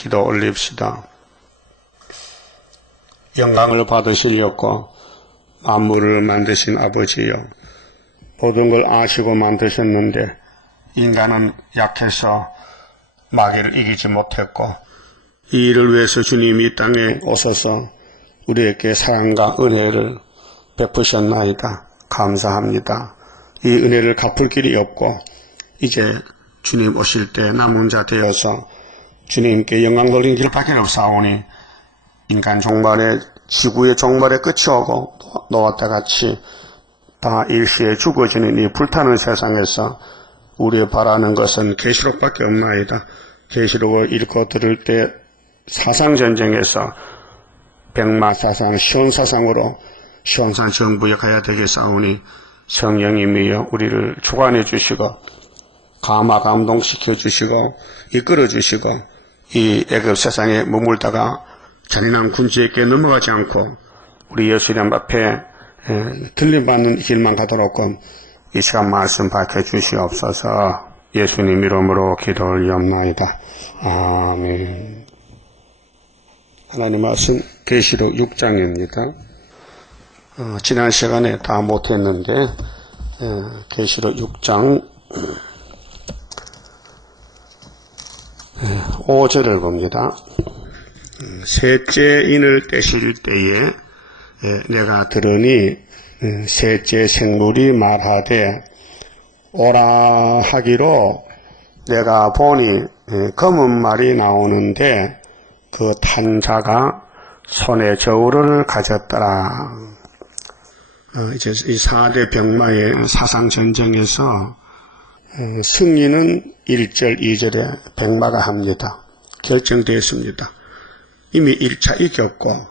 기도 올립시다. 영광을 받으시려고 만물을 만드신 아버지여, 모든 걸 아시고 만드셨는데 인간은 약해서 마귀를 이기지 못했고, 이 일을 위해서 주님이 이 땅에 오셔서 우리에게 사랑과 은혜를 베푸셨나이다. 감사합니다. 이 은혜를 갚을 길이 없고 이제 주님 오실 때 남은 자 되어서 주님께 영광 돌린 길밖에 없사오니 인간 종말에, 지구의 종말에 끝이 오고 노아 때 같이 다 일시에 죽어지는 이 불타는 세상에서 우리 바라는 것은 계시록밖에 없나이다. 계시록을 읽고 들을 때 사상전쟁에서 백마사상, 시온사상으로 시온산 정부에 가야 되겠사오니 성령님이여 우리를 주관해 주시고 감화 감동시켜 주시고 이끌어 주시고 이 애굽 세상에 머물다가 잔인한 군주에게 넘어가지 않고 우리 예수님 앞에 들림받는 길만 가도록 이 시간 말씀 밝혀 주시옵소서. 예수님 이름으로 기도 올리옵나이다. 아멘. 하나님 말씀 계시록 6장입니다. 지난 시간에 다 못했는데 계시록 6장 5절을 봅니다. 셋째 인을 떼실 때에 내가 들으니 셋째 생물이 말하되 오라 하기로 내가 보니 검은 말이 나오는데 그 탄 자가 손에 저울을 가졌더라. 이제 이 4대 병마의 사상전쟁에서 승리는 1절, 2절에 병마가 합니다. 결정되었습니다. 이미 1차 이겼고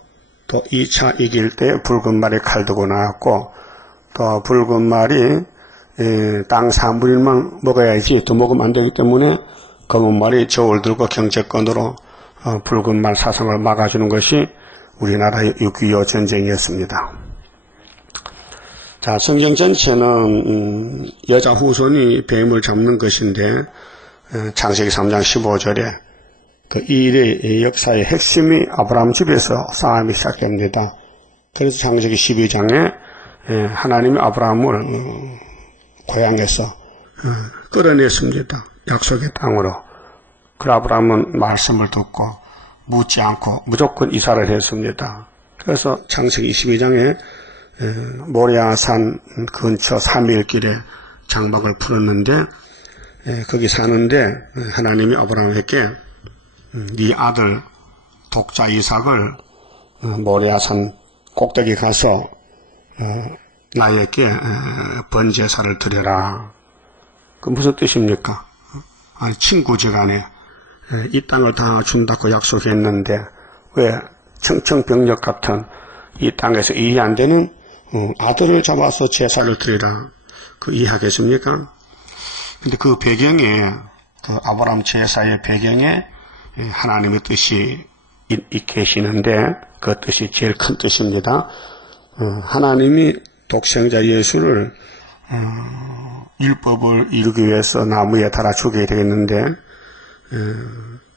또 2차 이길 때 붉은 말이 칼 들고 나왔고 또 붉은 말이 땅 3분의 1만 먹어야지 더 먹으면 안 되기 때문에 검은 말이 저울 들고 경제권으로 붉은 말 사상을 막아주는 것이 우리나라의 6.25 전쟁이었습니다. 자, 성경 전체는 여자 후손이 뱀을 잡는 것인데 창세기 3장 15절에 그 일의 역사의 핵심이 아브라함 집에서 싸움이 시작됩니다. 그래서 창세기 12장에 하나님이 아브라함을 고향에서 끌어냈습니다. 약속의 땅으로. 그 아브라함은 말씀을 듣고 묻지 않고 무조건 이사를 했습니다. 그래서 창세기 22장에 모리아산 근처 3일 길에 장막을 풀었는데 거기 사는데 하나님이 아브라함에게 네 아들 독자 이삭을 모리아산 꼭대기 가서 나에게 번제사를 드려라. 그 무슨 뜻입니까? 아니, 친구지간에 이 땅을 다 준다고 약속했는데 왜 청청병력 같은 이 땅에서 이해 안 되는 아들을 잡아서 제사를 드리라. 그 이해하겠습니까? 근데 그 배경에, 그 아브라함 제사의 배경에 하나님의 뜻이 계시는데 그 뜻이 제일 큰 뜻입니다. 하나님이 독생자 예수를 율법을 이루기 위해서 나무에 달아 죽여야 되겠는데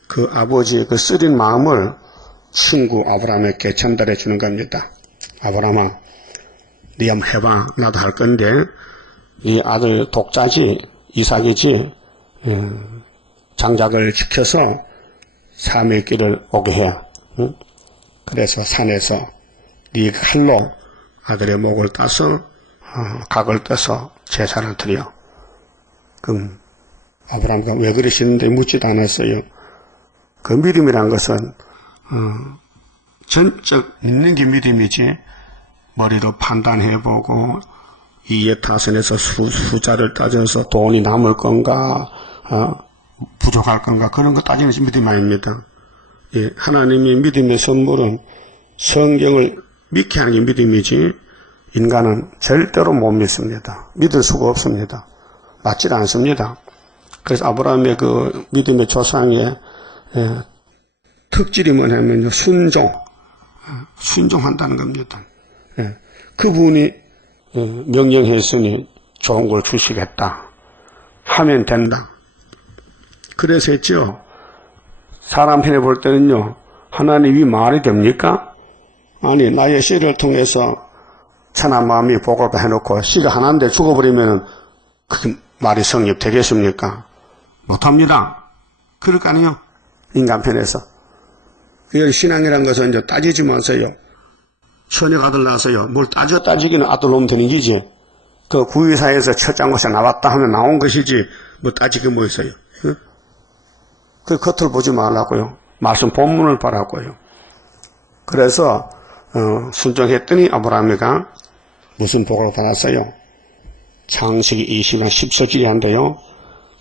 그 아버지의 그 쓰린 마음을 친구 아브라함에게 전달해 주는 겁니다. 아브라함아, 네 한번 해봐. 나도 할 건데 이 아들 독자지 이삭이지 장작을 지켜서 삶의 길을 오게 해. 응? 그래서 산에서 네 칼로 아들의 목을 따서 각을 떼서 제사를 드려. 그럼 아브라함과 왜 그러시는데 묻지도 않았어요. 그 믿음이란 것은 전적 믿는 게 믿음이지 머리로 판단해보고 이에 타선에서 숫자를 따져서 돈이 남을 건가 부족할 건가 그런 거 따지는 것이 믿음 아닙니다. 예, 하나님의 믿음의 선물은 성경을 믿게 하는 게 믿음이지 인간은 절대로 못 믿습니다. 믿을 수가 없습니다. 맞질 않습니다. 그래서 아브라함의 그 믿음의 조상의 특질이 뭐냐면요, 순종한다는 겁니다. 예, 그분이 명령했으니 좋은 걸 주시겠다 하면 된다. 그래서 했죠. 사람 편에 볼 때는요, 하나님이 말이 됩니까? 아니, 나의 씨를 통해서 천한 마음이 복을 해놓고 씨가 하나인데 죽어버리면 그 말이 성립되겠습니까? 못합니다. 그럴 거 아니에요. 인간 편에서. 신앙이란 것은 이제 따지지 마세요. 처녀가 아들 낳아서요. 뭘 따지기는 아들 놓으면 되는 기지. 그 구의사에서 첫장 곳에 나왔다 하면 나온 것이지, 뭐 따지기 뭐 있어요. 응? 그 겉을 보지 말라고요. 말씀 본문을 보라고요. 그래서, 순종했더니 아브라함이가 무슨 복을 받았어요? 창세기 20장 10절이 한데요.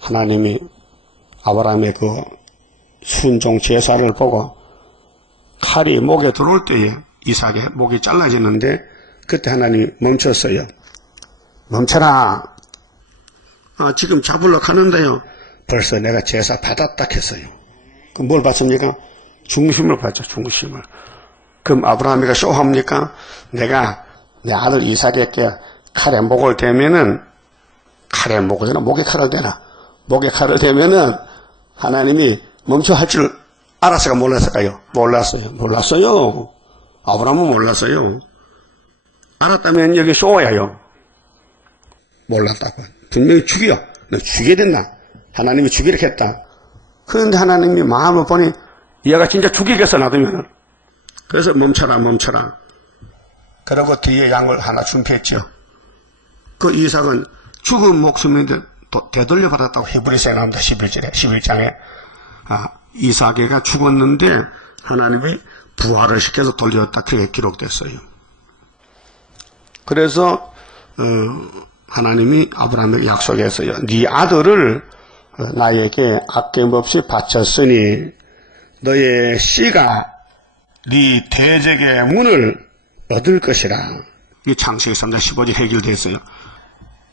하나님이 아브라함의 그 순종 제사를 보고 칼이 목에 들어올 때에 이삭의 목이 잘라지는데 그때 하나님이 멈췄어요. 멈춰라. 지금 잡으러 가는데요. 벌써 내가 제사 받았다 했어요. 그럼 뭘 받습니까? 중심을 받죠. 중심을. 그럼 아브라함이가 쇼합니까? 내가 내 아들 이삭에게 칼에 목을 대면은 칼에 목에 칼을 대라. 목에 칼을 대면은 하나님이 멈춰 할 줄 알았을까 몰랐을까요? 몰랐어요. 아브라함은 몰랐어요. 알았다면 여기 쇼야요. 몰랐다고. 분명히 죽여. 너 죽여야 된다. 하나님이 죽이려 했다. 그런데 하나님이 마음을 보니 얘가 진짜 죽이겠어 놔두면. 그래서 멈춰라. 그러고 뒤에 양을 하나 준비했죠. 그 이삭은 죽은 목숨인데 또 되돌려 받았다고 히브리서에 나옵니다. 11장에. 이삭이가 죽었는데 하나님이 부활을 시켜서 돌렸다. 그렇게 기록됐어요. 그래서 하나님이 아브라함에게 약속했어요. 네 아들을 나에게 아낌없이 바쳤으니 너의 씨가 네 대적의 문을 얻을 것이라. 이 창세기 3장 15절 해결됐어요.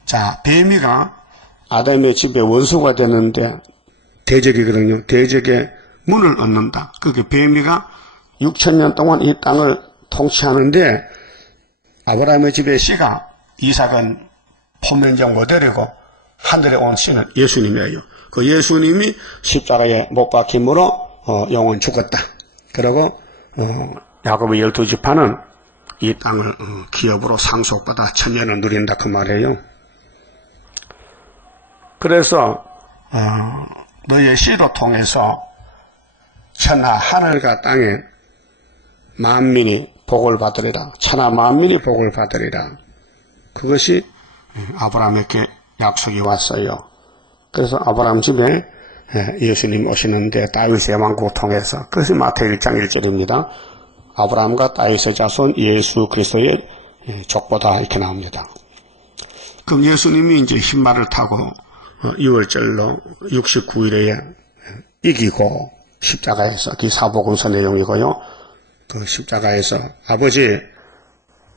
자, 뱀이가 아담의 집에 원수가 되는데 대적이거든요. 대적의 문을 얻는다. 그게 뱀이가 6,000년 동안 이 땅을 통치하는데 아브라함의 집의 씨가 이삭은 포면적 모델이고 하늘에 온 씨는 예수님이에요. 그 예수님이 십자가에 못 박힘으로 영원 죽었다. 그리고 야곱의 12지파는 이 땅을 기업으로 상속받아 천년을 누린다 그 말이에요. 그래서 너의 씨로 통해서 천하 하늘과 땅에 만민이 복을 받으리라. 천하 만민이 복을 받으리라. 그것이 아브라함에게 약속이 왔어요. 그래서 아브라함 집에 예수님 오시는데 다윗의 왕국 통해서, 그것이 마태복음 1장 1절입니다. 아브라함과 다윗의 자손 예수 그리스도의 족보다 이렇게 나옵니다. 그럼 예수님이 이제 흰말을 타고 6월절로 69일에 이기고 십자가에서, 그 사복음서 내용이고요. 그 십자가에서 아버지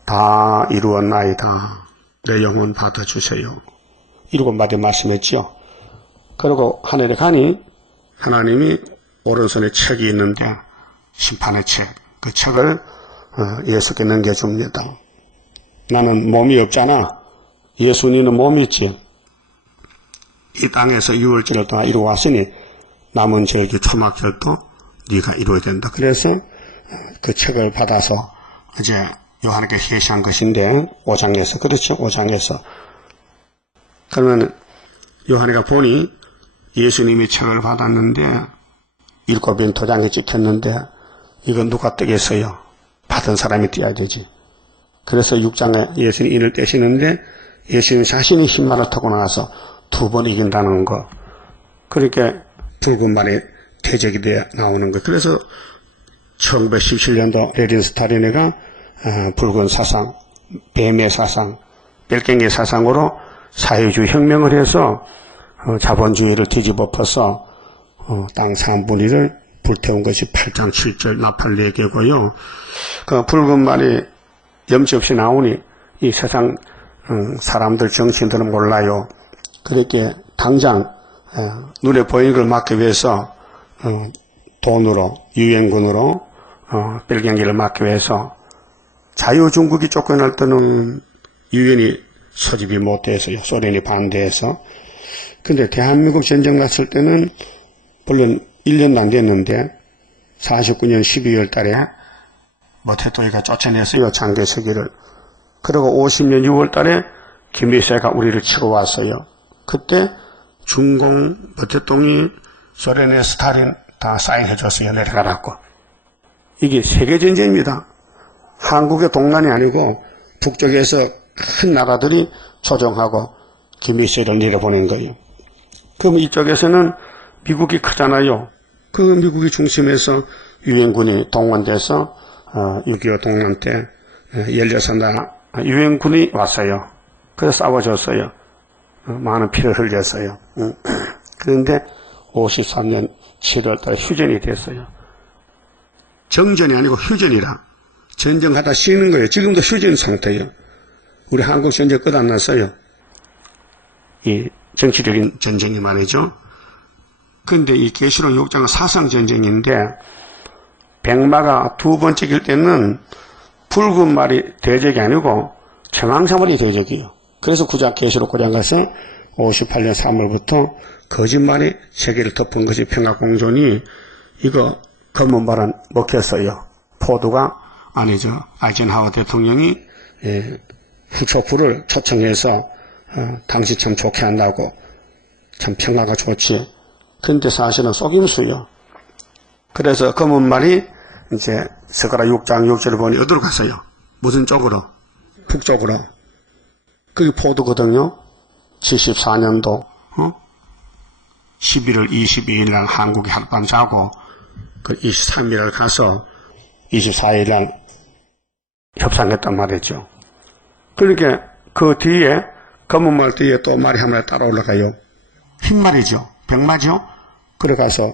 다 이루었나이다. 내 영혼 받아주세요. 7마디 말씀했죠. 그리고 하늘에 가니 하나님이 오른손에 책이 있는데 심판의 책, 그 책을 예수께 넘겨줍니다. 나는 몸이 없잖아. 예수님은 몸이 있지. 이 땅에서 6월절을 동안 이루어왔으니 남은 절기 초막절도 네가 이루어야 된다. 그래서 그 책을 받아서 이제 요한에게 계시한 것인데 5장에서, 그렇죠? 5장에서. 그러면 요한이가 보니 예수님이 책을 받았는데 7인 도장에 찍혔는데 이건 누가 떼겠어요? 받은 사람이 떼야 되지. 그래서 6장에 예수님이 인을 떼시는데 예수님 자신이 흰말을 타고 나와서 2번 이긴다는 거. 그렇게 붉은 말이 대적이 되어 나오는 거. 그래서 1917년도 레닌 스탈린이가 붉은 사상, 뱀의 사상, 뺄갱이의 사상으로 사회주의 혁명을 해서 자본주의를 뒤집어 엎어서 땅 3분의 1을 불태운 것이 8장 7절 나팔 4개고요. 그 붉은 말이 염치 없이 나오니 이 세상 사람들, 정치인들은 몰라요. 그렇게 당장 눈에 보이는 걸 막기 위해서 돈으로, 유엔군으로 뺄갱이를 막기 위해서 자유중국이 쫓겨날 때는 유엔이 소집이 못돼서요. 소련이 반대해서. 근데 대한민국 전쟁 났을 때는 물론 1년도 안 됐는데 49년 12월 달에 모태또이가 쫓아냈어요. 장개석이를. 그리고 50년 6월 달에 김일세가 우리를 치고 왔어요. 그때 중공 모태똥이 소련의 스탈린 다 사인해줬어요. 내려가라고. 이게 세계전쟁입니다. 한국의 동란이 아니고 북쪽에서 큰 나라들이 조정하고 김일세를 내려보낸 거예요. 그럼 이쪽에서는 미국이 크잖아요. 그 미국이 중심에서 유엔군이 동원돼서 6.25 동란 때 16나라 유엔군이 왔어요. 그래서 싸워줬어요. 많은 피를 흘렸어요. 그런데 53년 7월달에 휴전이 됐어요. 정전이 아니고 휴전이라. 전쟁하다 쉬는 거예요. 지금도 휴전 상태예요. 우리 한국 전쟁 끝 안 났어요. 이 정치적인 전쟁이 말이죠. 그런데 이 계시록 6장은 사상 전쟁인데 백마가 두 번째 길 때는 붉은 말이 대적이 아니고 청황사물이 대적이에요. 그래서 계시록 9장 가서 58년 3월부터 거짓말이 세계를 덮은 것이 평화공존이 이거 검은 말은 먹혔어요. 포드가 아니죠. 아이젠하워 대통령이 후초프를 초청해서 당신 참 좋게 한다고 참 평화가 좋지. 근데 사실은 속임수요. 그래서 검은 말이 이제 스가랴 6장 6절을 보니 어디로 갔어요? 무슨 쪽으로? 북쪽으로. 그게 포도거든요. 74년도 11월 22일 날 한국에 하룻밤 자고 그 23일 날 가서 24일 날 협상했단 말이죠. 그러니까 그 뒤에 검은 말 뒤에 또 말이 한 마리 따라 올라가요. 흰말이죠. 백마죠. 그래 가서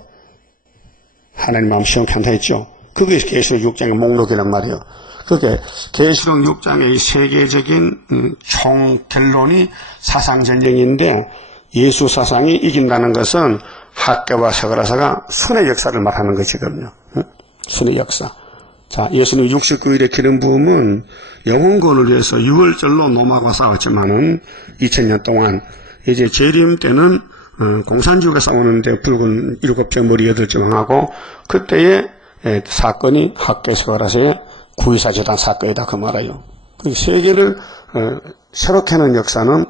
하나님 마음 시험케 한다 했죠. 그게 계시록 6장의 목록이란 말이에요. 그게 계시록 6장의 세계적인 총 결론이 사상전쟁인데 예수 사상이 이긴다는 것은 학계와 서가라사가 순의 역사를 말하는 것이거든요. 순의 역사. 자, 예수님 69일의 기름 부음은 영혼권을 위해서 6월절로 로마와 싸웠지만은 2000년 동안 이제 재림 때는 공산주의가 싸우는데 붉은 7점 머리 8점 왕하고 그때의 사건이 학계 서가라사의 9.24 재단 사건이다 그 말이에요. 세계를 새롭게 하는 역사는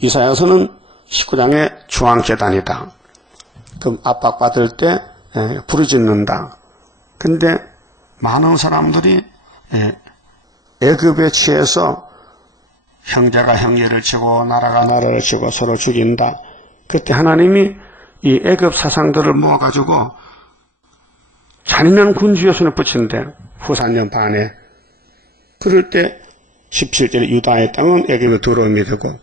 이사야서는 19장의 중앙재단이다. 그럼 압박받을 때 부르짖는다. 근데 많은 사람들이 애급에 취해서 형제가 형제를 치고 나라가 나라를 치고 서로 죽인다. 그때 하나님이 이 애급 사상들을 모아가지고 잔인한 군주의 손에 붙인대. 후산년 반에. 그럴 때 17절에 유다의 땅은 애굽에 들어오게 되고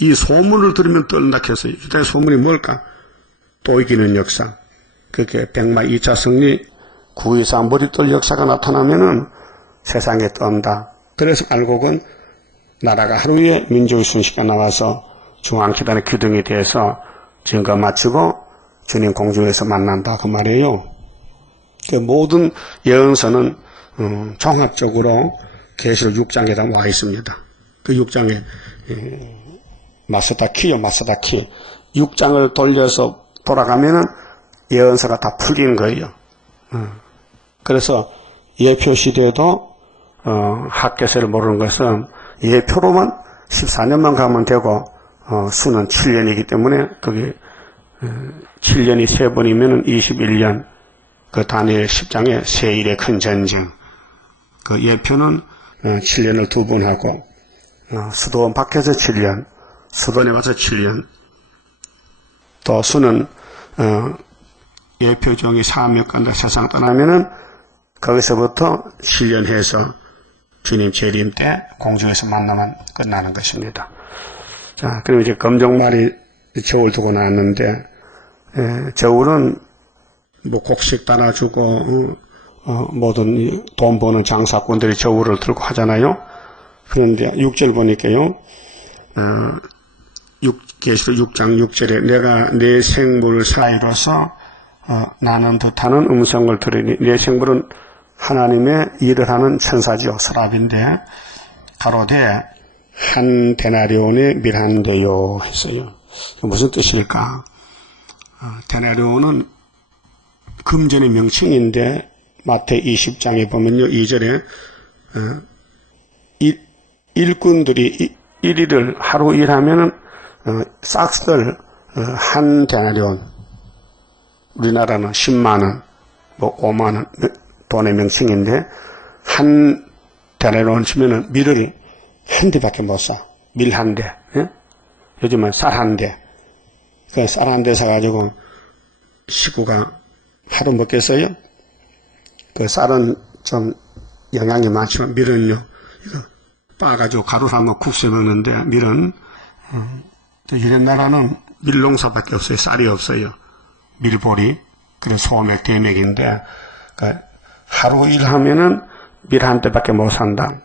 이 소문을 들으면 떨린다 했어요. 유다의 소문이 뭘까? 또 이기는 역사. 그게 백마 2차 승리 9.24 머리떨 역사가 나타나면은 세상에 떤다. 그래서 알곡은 나라가 하루에 민족의 순식가 나와서 중앙기단의 규등이 돼서 증거 마치고 주님 공중에서 만난다 그 말이에요. 그 모든 예언서는 종합적으로 계시록 6장에 다 와 있습니다. 그 6장에 마스다키요 마스다키 6장을 돌려서 돌아가면은 예언서가 다 풀리는 거예요. 그래서 예표 시대도 학계서를 모르는 것은 예표로만 14년만 가면 되고 수는 7년이기 때문에 거기 7년이 3번이면 21년 그 다니엘 10장의 세일의 큰 전쟁 그 예표는 7년을 2번 하고 수도원 밖에서 7년 수도원에 와서 7년 또 수는 예표종이 사암역 간다 세상 떠나면은 거기서부터 7년 해서 주님 재림 때 공중에서 만나면 끝나는 것입니다. 자, 그럼 이제 검정말이 저울 두고 나왔는데, 저울은 뭐 곡식 따라주고, 모든 돈 버는 장사꾼들이 저울을 들고 하잖아요. 그런데 6절 보니까요, 계시록 6장 6절에 내가 내 생물 사이로서 나는 듯하는 음성을 들으니 내 생물은 하나님의 일을 하는 천사지요. 서랍인데 가로되 한 데나리온에 밀한대요 했어요. 무슨 뜻일까? 데나리온은 금전의 명칭인데 마태 20장에 보면요 2절에 일꾼들이 일일을 하루 일하면은 싹스들 한 데나리온, 우리나라는 10만원, 뭐 5만원 돈의 명칭인데 한 데나리온 치면은 밀을 한 대밖에 못 사. 밀 한 대. 예? 요즘은 쌀 한 대. 그 쌀 한 대 사가지고 식구가 하루 먹겠어요? 그 쌀은 좀 영양이 많지만 밀은요, 이거 빻아가지고 가루 삶아 국수에 먹는데 밀은, 이런 나라는 밀농사밖에 없어요. 쌀이 없어요. 밀보리. 그래서 소맥, 대맥인데, 그러니까 하루 일하면은 밀 한 대밖에 못 산다.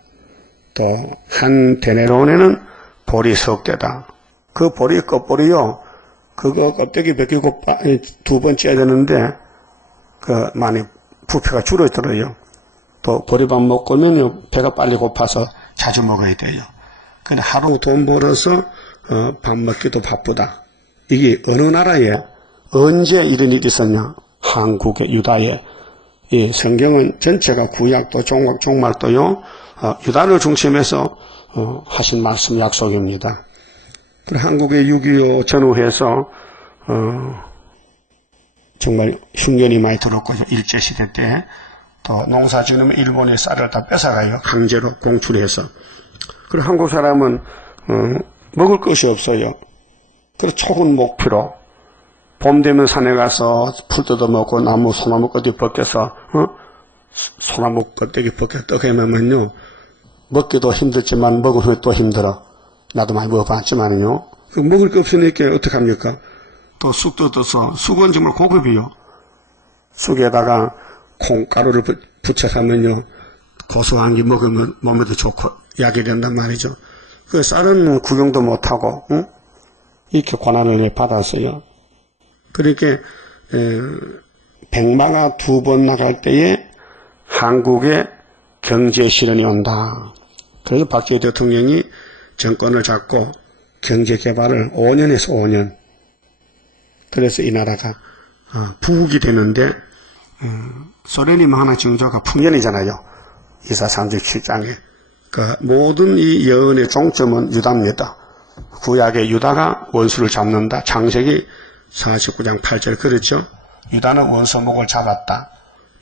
또, 한 데나리온에는 보리 석 대다. 그 보리 껍보리요, 그거 껍데기 벗기고 두 번 째야 되는데, 많이 부피가 줄어들어요. 또, 보리밥 먹고 오면요, 배가 빨리 고파서 자주 먹어야 돼요. 근데 하루 돈 벌어서, 밥 먹기도 바쁘다. 이게 어느 나라에, 언제 이런 일이 있었냐? 한국의 유다에. 이 성경은 전체가 구약도 종말도요, 유다를 중심해서, 하신 말씀 약속입니다. 그리고 한국의 6.25 전후해서, 정말 흉년이 많이 들었고, 일제시대 때, 또 농사 지으면 일본의 쌀을 다 뺏어가요. 강제로 공출해서. 그리고 한국 사람은, 먹을 것이 없어요. 그래서 초은 목피로, 봄 되면 산에 가서 풀 뜯어먹고 나무, 소나무 껍데기 벗겨서, 소나무 껍데기 벗겨 떡해먹으면요, 먹기도 힘들지만 먹은 후에 또 힘들어. 나도 많이 먹어봤지만요. 먹을 게 없으니까 어떡합니까? 또 쑥 뜯어서, 쑥은 정말 고급이요. 쑥에다가 콩가루를 붙여서 하면요, 고소한 게 먹으면 몸에도 좋고 약이 된단 말이죠. 그 쌀은 구경도 못하고, 이렇게 고난을 받았어요. 그렇게, 백마가 2번 나갈 때에 한국에 경제 실현이 온다. 그래서 박정희 대통령이 정권을 잡고 경제 개발을 5년에서 5년. 그래서 이 나라가 부국이 되는데 소련이 하나 징조가 풍년이잖아요. 이사 37장에. 그 모든 이 여언의 종점은 유다입니다. 구약의 유다가 원수를 잡는다. 창세기 49장 8절 그렇죠. 유다는 원수목을 잡았다.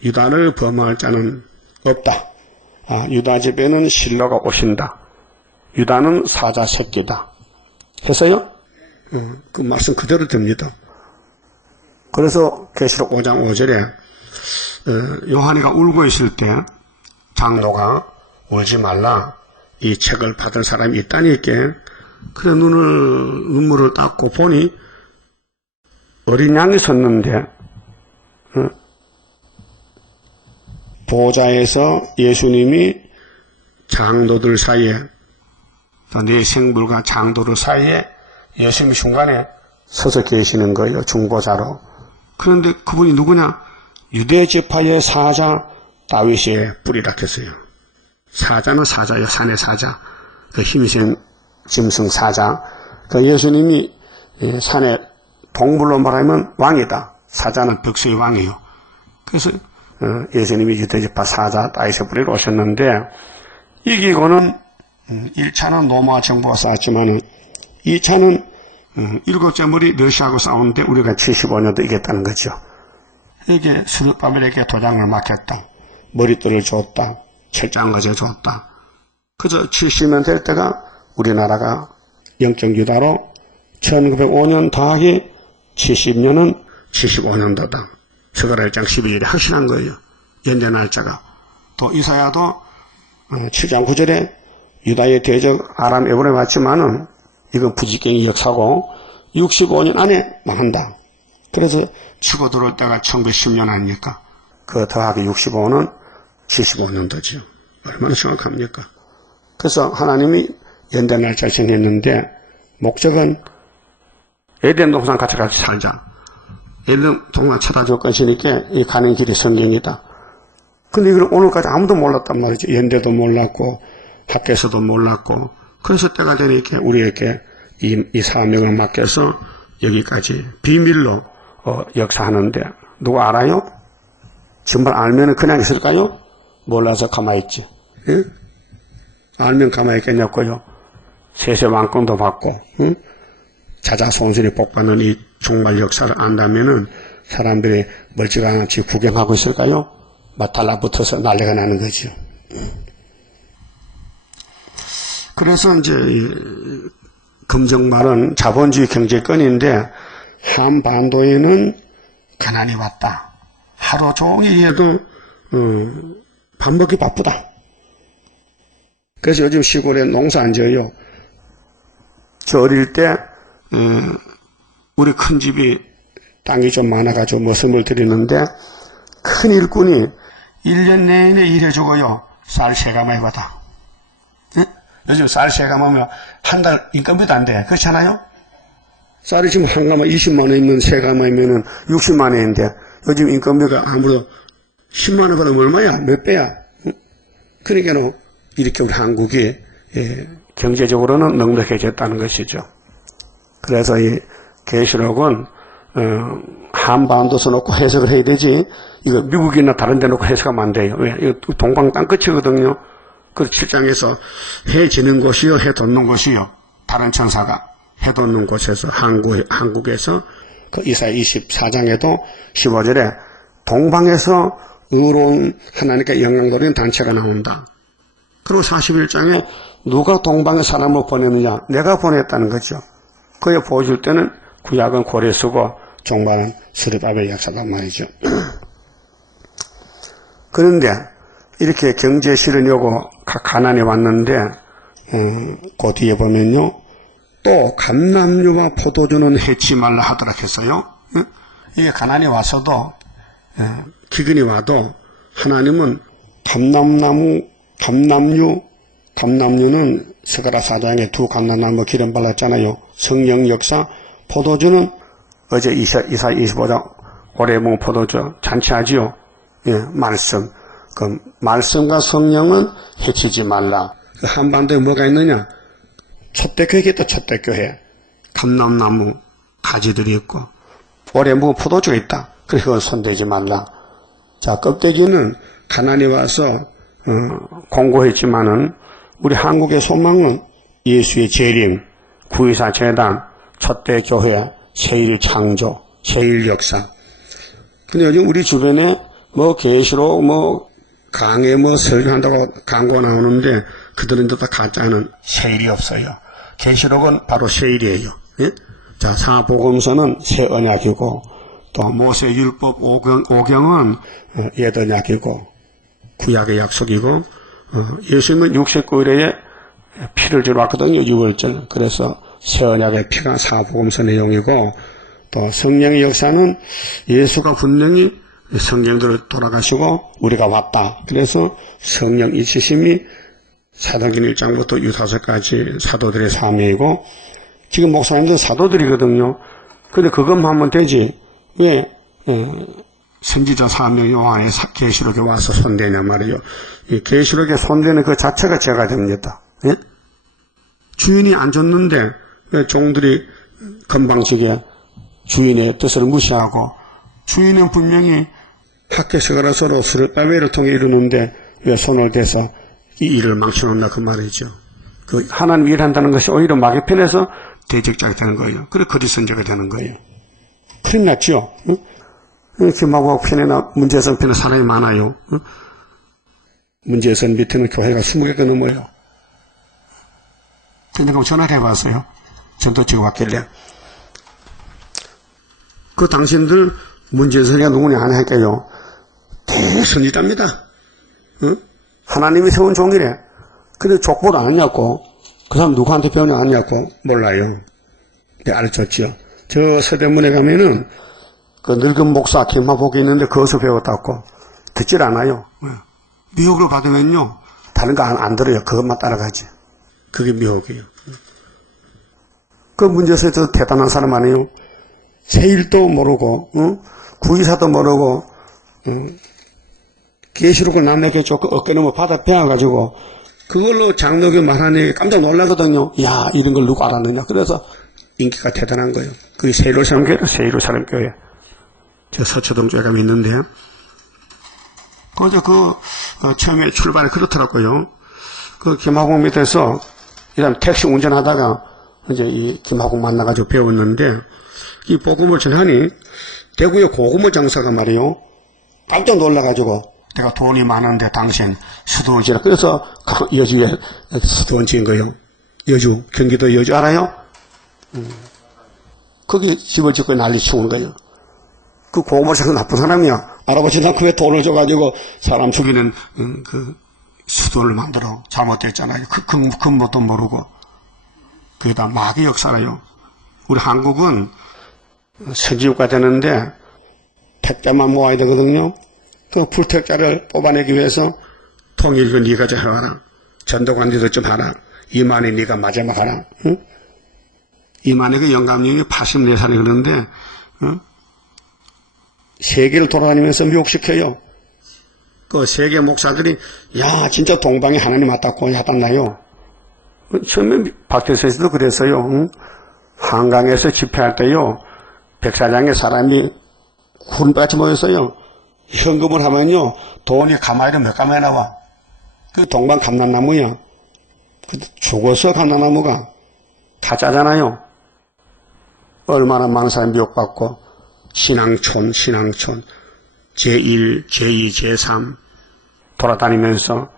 유다를 범할 자는 없다. 유다 집에는 신라가 오신다. 유다는 사자 새끼다. 해서요? 그 말씀 그대로 됩니다. 그래서 계시록 5장 5절에 요한이가 울고 있을 때 장로가 울지 말라. 이 책을 받을 사람이 있다니까. 그래 눈물을 닦고 보니 어린 양이 섰는데 보좌에서 예수님이 장로들 사이에 내 생물과 장로들 사이에 예수님이 중간에 서서 계시는 거예요. 중보자로. 그런데 그분이 누구냐? 유대지파의 사자 다윗의 뿌리라 했어요. 사자는 사자예요. 산의 사자. 그 힘센 짐승 사자. 그 예수님이 산의 동물로 말하면 왕이다. 사자는 벽수의 왕이에요. 그래서 예수님이 유대지파 사자 다윗의 뿌리로 오셨는데 이기고는 1차는 로마 정부가 싸웠지만 2차는 7째 머리 러시아하고 싸우는데 우리가 75년도 이겼다는 거죠. 이게 스룹바벨에게 도장을 맡겼다. 머리띠를 줬다. 철장거제 줬다. 그저 70년 될 때가 우리나라가 영적 유다로 1905년 더하기 70년은 75년도다. 스가랴 1장 12절에 확실한 거예요. 연대 날짜가. 또 이사야도 7장 9절에 유다의 대적 아람 에브라임에 왔지만은 이건 부지경의 역사고 65년 안에 망한다. 그래서 치고 들어올 때가 1910년 아닙니까? 그 더하기 65는 75년도죠. 얼마나 정확합니까? 그래서 하나님이 연대 날짜를 정했는데 목적은 에덴 동산 같이 살자. 에덴 동산 찾아줄 것이니까 이 가는 길이 성경이다. 근데 이걸 오늘까지 아무도 몰랐단 말이죠. 연대도 몰랐고 학교에서도 몰랐고 그래서 때가 되니까 우리에게 이 사명을 맡겨서 여기까지 비밀로 역사하는데 누구 알아요? 정말 알면 그냥 있을까요? 몰라서 가만히 있지. 예? 알면 가만히 있겠냐고요. 세세만큼도 받고 자자손손이 복받는 이 종말 역사를 안다면은 사람들이 멀찌감치 구경하고 있을까요? 막 달라붙어서 난리가 나는 거죠. 그래서 이제 금정말은 자본주의 경제권인데 한반도에는 가난이 왔다. 하루 종일 해도 밥 먹기 바쁘다. 그래서 요즘 시골에 농사 안 지어요. 저 어릴 때 우리 큰 집이 땅이 좀 많아가지고 머슴을 들이는데 큰 일꾼이 1년 내내 일해주고요. 쌀 3가마에 받아. 예? 요즘 쌀 3가마면 한 달 인건비도 안 돼. 그렇잖아요? 쌀이 지금 한 가마 20만 원이면 3가마이면은 60만 원인데 요즘 인건비가 아무래도 10만 원 받으면 얼마야? 몇 배야? 그러니까 이렇게 우리 한국이 경제적으로는 넉넉해졌다는 것이죠. 그래서 이 계시록은 한반도에서 놓고 해석을 해야 되지 이거 미국이나 다른 데 놓고 해석하면 안 돼요. 왜? 이거 동방 땅끝이거든요. 그 7장에서 해 지는 곳이요 해 돋는 곳이요 다른 천사가 해 돋는 곳에서 한국에서 그 이사야 24장에도 15절에 동방에서 의로운 하나님께 영광 돌리는 단체가 나온다. 그리고 41장에 누가 동방에 사람을 보내느냐? 내가 보냈다는 거죠. 그에 보여줄 때는 구약은 고레 쓰고 종말은 스룹바벨 약사단 말이죠. 그런데 이렇게 경제 실현이 오고 가난이 왔는데 그 뒤에 보면요. 또 감람류와 포도주는 해치 말라 하더라 했어요. 이게 가난이 와서도 기근이 와도 하나님은 감람류는 스가랴 4장에 2 감람나무 기름 발랐잖아요. 성령 역사, 포도주는 어제 이사야 25장 올해 먹은 포도주 잔치하지요. 예, 말씀. 그 말씀과 성령은 해치지 말라. 그 한반도에 뭐가 있느냐? 촛대교회가 있다. 촛대교회. 감람나무 가지들이 있고 올해 먹은 포도주가 있다. 그래서 그건 손대지 말라. 자, 껍데기는 가난이 와서 공고했지만은 우리 한국의 소망은 예수의 재림, 구의사 재단, 촛대교회, 세일창조, 세일역사. 근데 요즘 우리 주변에 뭐 계시록 강에 설교한다고 광고 나오는데 그들은 다 가짜는 세일이 없어요. 계시록은 바로 세일이에요. 예? 자, 사복음서는 새 언약이고 또 모세 율법 5경은 옛 언약이고 구약의 약속이고 예수님은 69일에 피를 주러 왔거든요. 6월절. 그래서 새 언약의 피가 사복음서 내용이고 또 성령의 역사는 예수가 분명히 성경대로 돌아가시고 우리가 왔다. 그래서 성령 이치심이 사도행 1장부터 유다서까지 사도들의 사명이고 지금 목사님들 사도들이거든요. 근데 그것만 하면 되지. 왜 선지자 사명 요한의 계시록에 와서 손대냐 말이에요. 이 계시록에 손대는 그 자체가 죄가 됩니다. 예? 주인이 안 줬는데 왜 종들이 건방지게 주인의 뜻을 무시하고 주인은 분명히 학교에서 서로 스룹바벨을 통해 이루는데 왜 손을 대서 이 일을 망쳐놓나 그 말이죠. 그 하나님 일한다는 것이 오히려 마귀편에서 대적자가 되는 거예요. 그래 거짓 선자가 되는 거예요. 큰일 났죠. 응? 김하고 편에나 문제선 편에 사람이 많아요. 응? 문제선 밑에는 교회가 20개가 넘어요. 근데 그럼 전화를 해봤어요. 전도 지금 왔길래 그 당신들 문제선이가 누구냐 하나 할게요. 대선지자입니다. 응? 하나님이 세운 종이래. 근데 족보도 안 했냐고. 그 사람 누구한테 배우냐 안 했냐고. 몰라요. 네, 알려줬지요. 저 서대문에 가면은 그 늙은 목사 김하복이 있는데 거기서 배웠다고. 듣질 않아요. 미혹을 받으면요. 다른 거 안 들어요. 그것만 따라가지. 그게 미혹이에요. 그 문제에서 대단한 사람 아니에요. 세일도 모르고, 구의사도 모르고, 계시록을 남에게 줬고 어깨는 받아 배워가지고 그걸로 장로교 말하니 깜짝 놀라거든요. 야, 이런 걸 누가 알았느냐. 그래서 인기가 대단한 거예요. 그게 세일사람교회. 저 서초동 쪽에 가면 있는데, 처음에 출발이 그렇더라고요. 그 김하공 밑에서, 일단 택시 운전하다가, 이제 이 김하공 만나가지고 배웠는데, 이 복음을 전하니, 대구의 고구마 장사가 말이요. 깜짝 놀라가지고, 내가 돈이 많은데 당신 수도원 지라. 그래서 여주에 수도원 지은 거예요. 여주, 경기도 여주 알아요? 거기 집을 짓고 난리 치우는 거예요. 그 고구마 장사 나쁜 사람이야. 할아버지 나 그왜 돈을 줘가지고 사람 죽이는 그 수도를 만들어. 잘못됐잖아요. 근본도 모르고. 그게 다 마귀 역사라요. 우리 한국은 선진국가 되는데 택자만 모아야 되거든요. 그 불택자를 뽑아내기 위해서 통일교 네가 좀 해라. 전도관리도 좀 하라. 이만희 네가 마지막 하라. 응? 이만희 그 영감님이 84살이 그러는데 세계를 돌아다니면서 미혹시켜요. 그 세계 목사들이 야 진짜 동방에 하나님 왔다고 하단나요. 처음에 박태선 씨도 그랬어요. 응? 한강에서 집회할 때요. 백사장에 사람이 군같이 모였어요. 현금을 하면요, 돈이 가마에도 몇 가마에 나와. 그 동방 감람나무야. 죽어서 감람나무가 가짜잖아요. 얼마나 많은 사람이 미혹받고, 신앙촌, 제1, 제2, 제3 돌아다니면서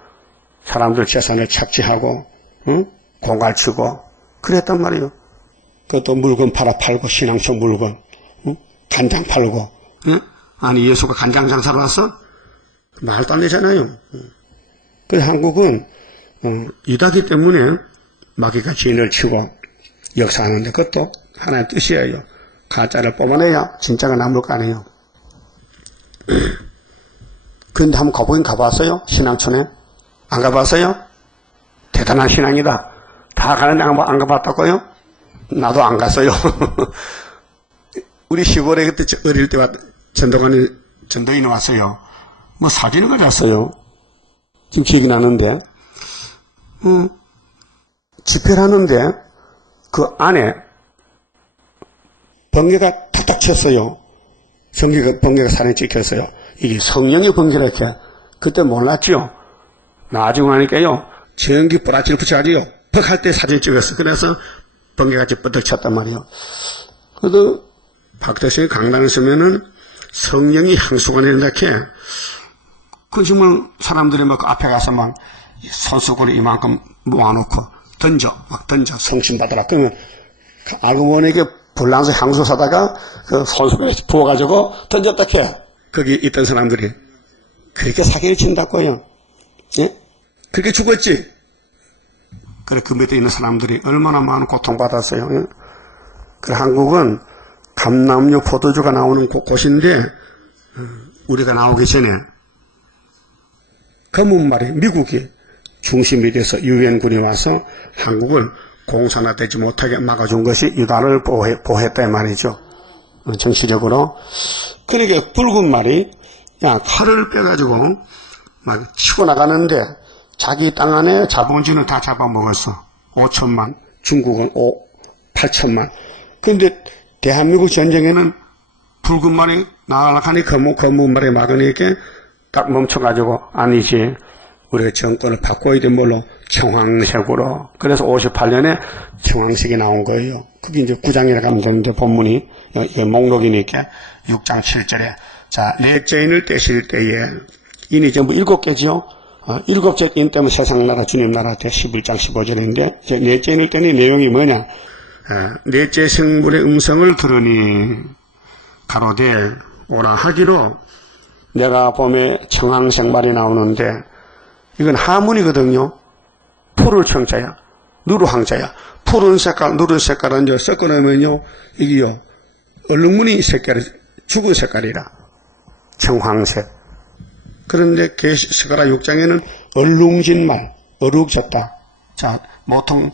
사람들 재산을 착취하고, 응? 공갈치고, 그랬단 말이에요. 그것도 물건 팔고, 신앙촌 물건, 응? 간장 팔고, 응? 아니 예수가 간장 장사로 왔어? 말도 안 되잖아요. 그래서 한국은 유다기 때문에 마귀가 진을 치고 역사하는데 그것도 하나의 뜻이에요. 가짜를 뽑아내야 진짜가 남을 거 아니에요. 그런데 한번 가보긴 가봤어요? 신앙촌에? 안 가봤어요? 대단한 신앙이다. 다 가는데 안 가봤다고요? 나도 안 갔어요. 우리 시골에 그때 어릴 때 전도인이 왔어요. 뭐 사진을 가져왔어요. 지금 기억이 나는데, 집회를 하는데, 그 안에 번개가 탁탁 쳤어요. 번개가 산에 찍혔어요. 이게 성령의 번개라 이렇게. 그때 몰랐죠? 나중에 하니까요, 전기 뿌라치를 붙여가지고, 퍽 할 때 사진 찍었어. 그래서 번개같이 뻗어 쳤단 말이에요. 그래도 박대성이 강단에 서면은 성령이 향수가 내린다 해. 그 정말 사람들이 막 앞에 가서 막 손수건을 이만큼 모아놓고 막 던져 성신 받으라. 그러면 알고 보니 이게 불량수 향수 사다가 그 손수건에 부어가지고 던졌다 해. 거기 있던 사람들이 그렇게 사기를 친다고요. 예? 그렇게 죽었지. 그래 그 밑에 있는 사람들이 얼마나 많은 고통받았어요. 예? 그래 한국은 감남류 포도주가 나오는 곳인데 우리가 나오기 전에 검은말이 미국이 중심이 돼서 유엔군이 와서 한국을 공산화되지 못하게 막아준 것이 유다를 보호했다 말이죠. 정치적으로. 그러니까 붉은 말이 야 칼을 빼가지고 막 치고 나가는데 자기 땅 안에 자본주의는 다 잡아먹었어. 5천만, 중국은 8천만. 그런데 대한민국 전쟁에는 붉은 말이 나가니 검은 말이 막으니까 딱 멈춰가지고 아니지 우리가 정권을 바꿔야 된 뭘로 청황색으로. 그래서 58년에 청황색이 나온 거예요. 그게 이제 9장이라 가면 되는데 본문이 목록이니까 6장 7절에 자 넷째 인을 떼실 때에 인이 전부 7개죠. 7째 인 때문에 세상 나라 주님 나라 때 11장 15절인데 넷째 인을 떼니 내용이 뭐냐. 넷째 생물의 음성을 들으니 가로되 오라 하기로 내가 봄에 청황색 말이 나오는데 이건 하문이거든요. 푸를 청자야. 누르황자야. 푸른 색깔, 누른 색깔은 이제 섞어놓으면요. 이게요. 얼룩무늬 색깔이 죽은 색깔이라. 청황색. 그런데 계시스가라 6장에는 얼룩진 말, 어룩졌다. 자, 보통,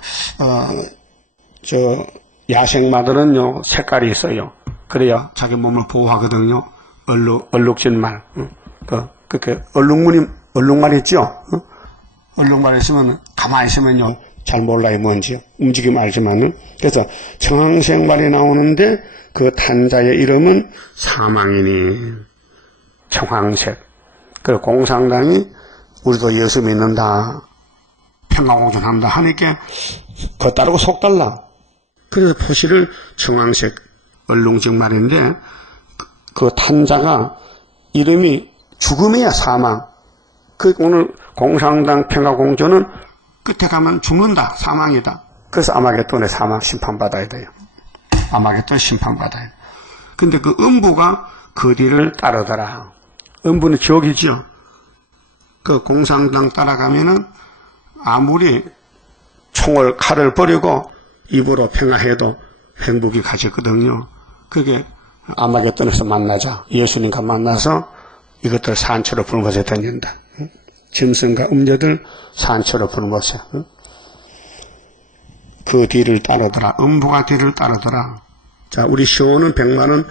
야생마들은요, 색깔이 있어요. 그래야 자기 몸을 보호하거든요. 얼룩진 말. 그렇게 얼룩말 있죠? 얼룩말 있으면, 가만히 있으면요, 잘 몰라요, 뭔지요. 움직임 알지만은. 그래서 청황색 말이 나오는데 그 탄자의 이름은 사망이니 청황색. 그리고 공산당이 우리도 예수 믿는다, 평화공존한다 하니까 그거 따르고 속 달라. 그래서 표시를 청황색 얼룩직 말인데 그 탄자가 이름이 죽음이야, 사망. 그 오늘 공산당 평화공존은 끝에 가면 죽는다, 사망이다. 그래서 아마겟돈에 사망 심판받아야 돼요. 아마겟돈 심판받아야 돼요. 근데 그 음부가 그 뒤를 따르더라. 음부는 지옥이죠. 그 공산당 따라가면은 아무리 총을, 칼을 버리고 입으로 평화해도 행복이 가지거든요. 그게 아마겟돈에서 만나자. 예수님과 만나서 이것들 산채로 푸른 곳에 던진다. 짐승과 음녀들 산채로 푸른 곳에. 그 뒤를 따르더라. 음부가 뒤를 따르더라. 자, 우리 시온은 100만원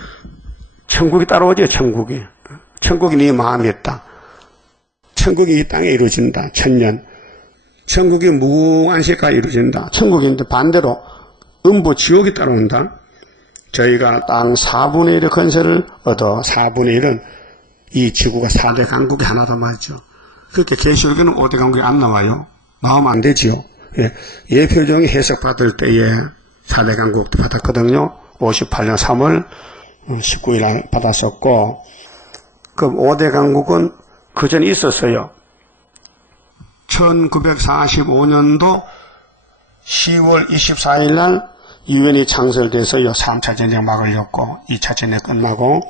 천국이 따라오죠, 천국이. 천국이 네 마음에 있다. 천국이 이 땅에 이루어진다. 천년. 천국이 무한시가 이루어진다. 천국인데 반대로 음부 지옥이 따라온다. 저희가 땅 4분의 1의 건설을 얻어 4분의 1은 이 지구가 4대 강국이 하나다 말이죠. 그렇게 계시록에는 5대 강국이 안 나와요. 나오면 안 되지요. 예. 예표종이 해석받을 때에 4대 강국도 받았거든요. 58년 3월 19일 날 받았었고, 그럼 5대 강국은 그 전에 있었어요. 1945년도 10월 24일 날 유엔이 창설돼서요. 3차 전쟁 막으려고 2차 전쟁 끝나고,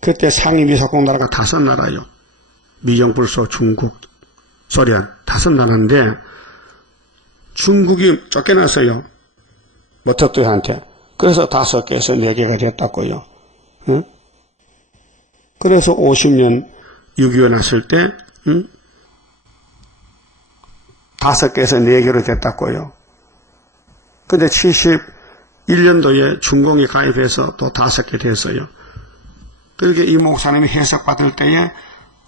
그때 상임이사국 나라가 5나라요. 미정, 불소, 중국, 소련 5나라인데 중국이 쫓겨났어요. 모택도한테. 그래서 5개에서 4개가 됐다고요. 응? 그래서 50년 6.25 났을 때 5개에서 4개로 됐다고요. 근데 71년도에 중공이 가입해서 또 5개 됐어요. 그렇게 이 목사님이 해석받을 때에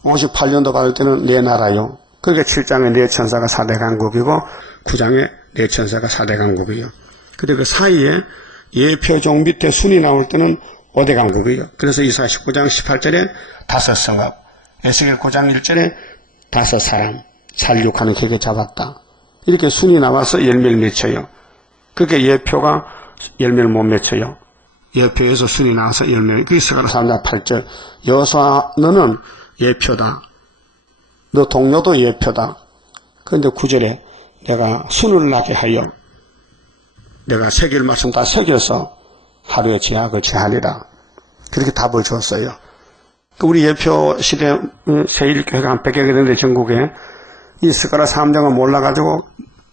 58년도 받을 때는 4나라요. 그러니까 7장의 4천사가 4대 강국이고 9장의 4천사가 4대 강국이요. 그리고 그 사이에 예표종 밑에 순이 나올 때는 5대 강국이요. 그래서 이사야 19장 18절에 5성읍, 에스겔 9장 1절에 5사람 살육하는 객에 잡았다. 이렇게 순이 나와서 열매를 맺혀요. 그렇게 예표가 열매를 못 맺혀요. 예표에서 순이 나와서 열매를, 그게 스가랴 3장 8절. 여호수아 너는 예표다. 너 동료도 예표다. 그런데 9절에 내가 순을 나게 하여 내가 새길 말씀 다 새겨서 하루의 제약을 제하리라. 그렇게 답을 줬어요. 우리 예표 시대 세일교회가 한 100개 되는데 전국에 이 스가랴 3장을 몰라가지고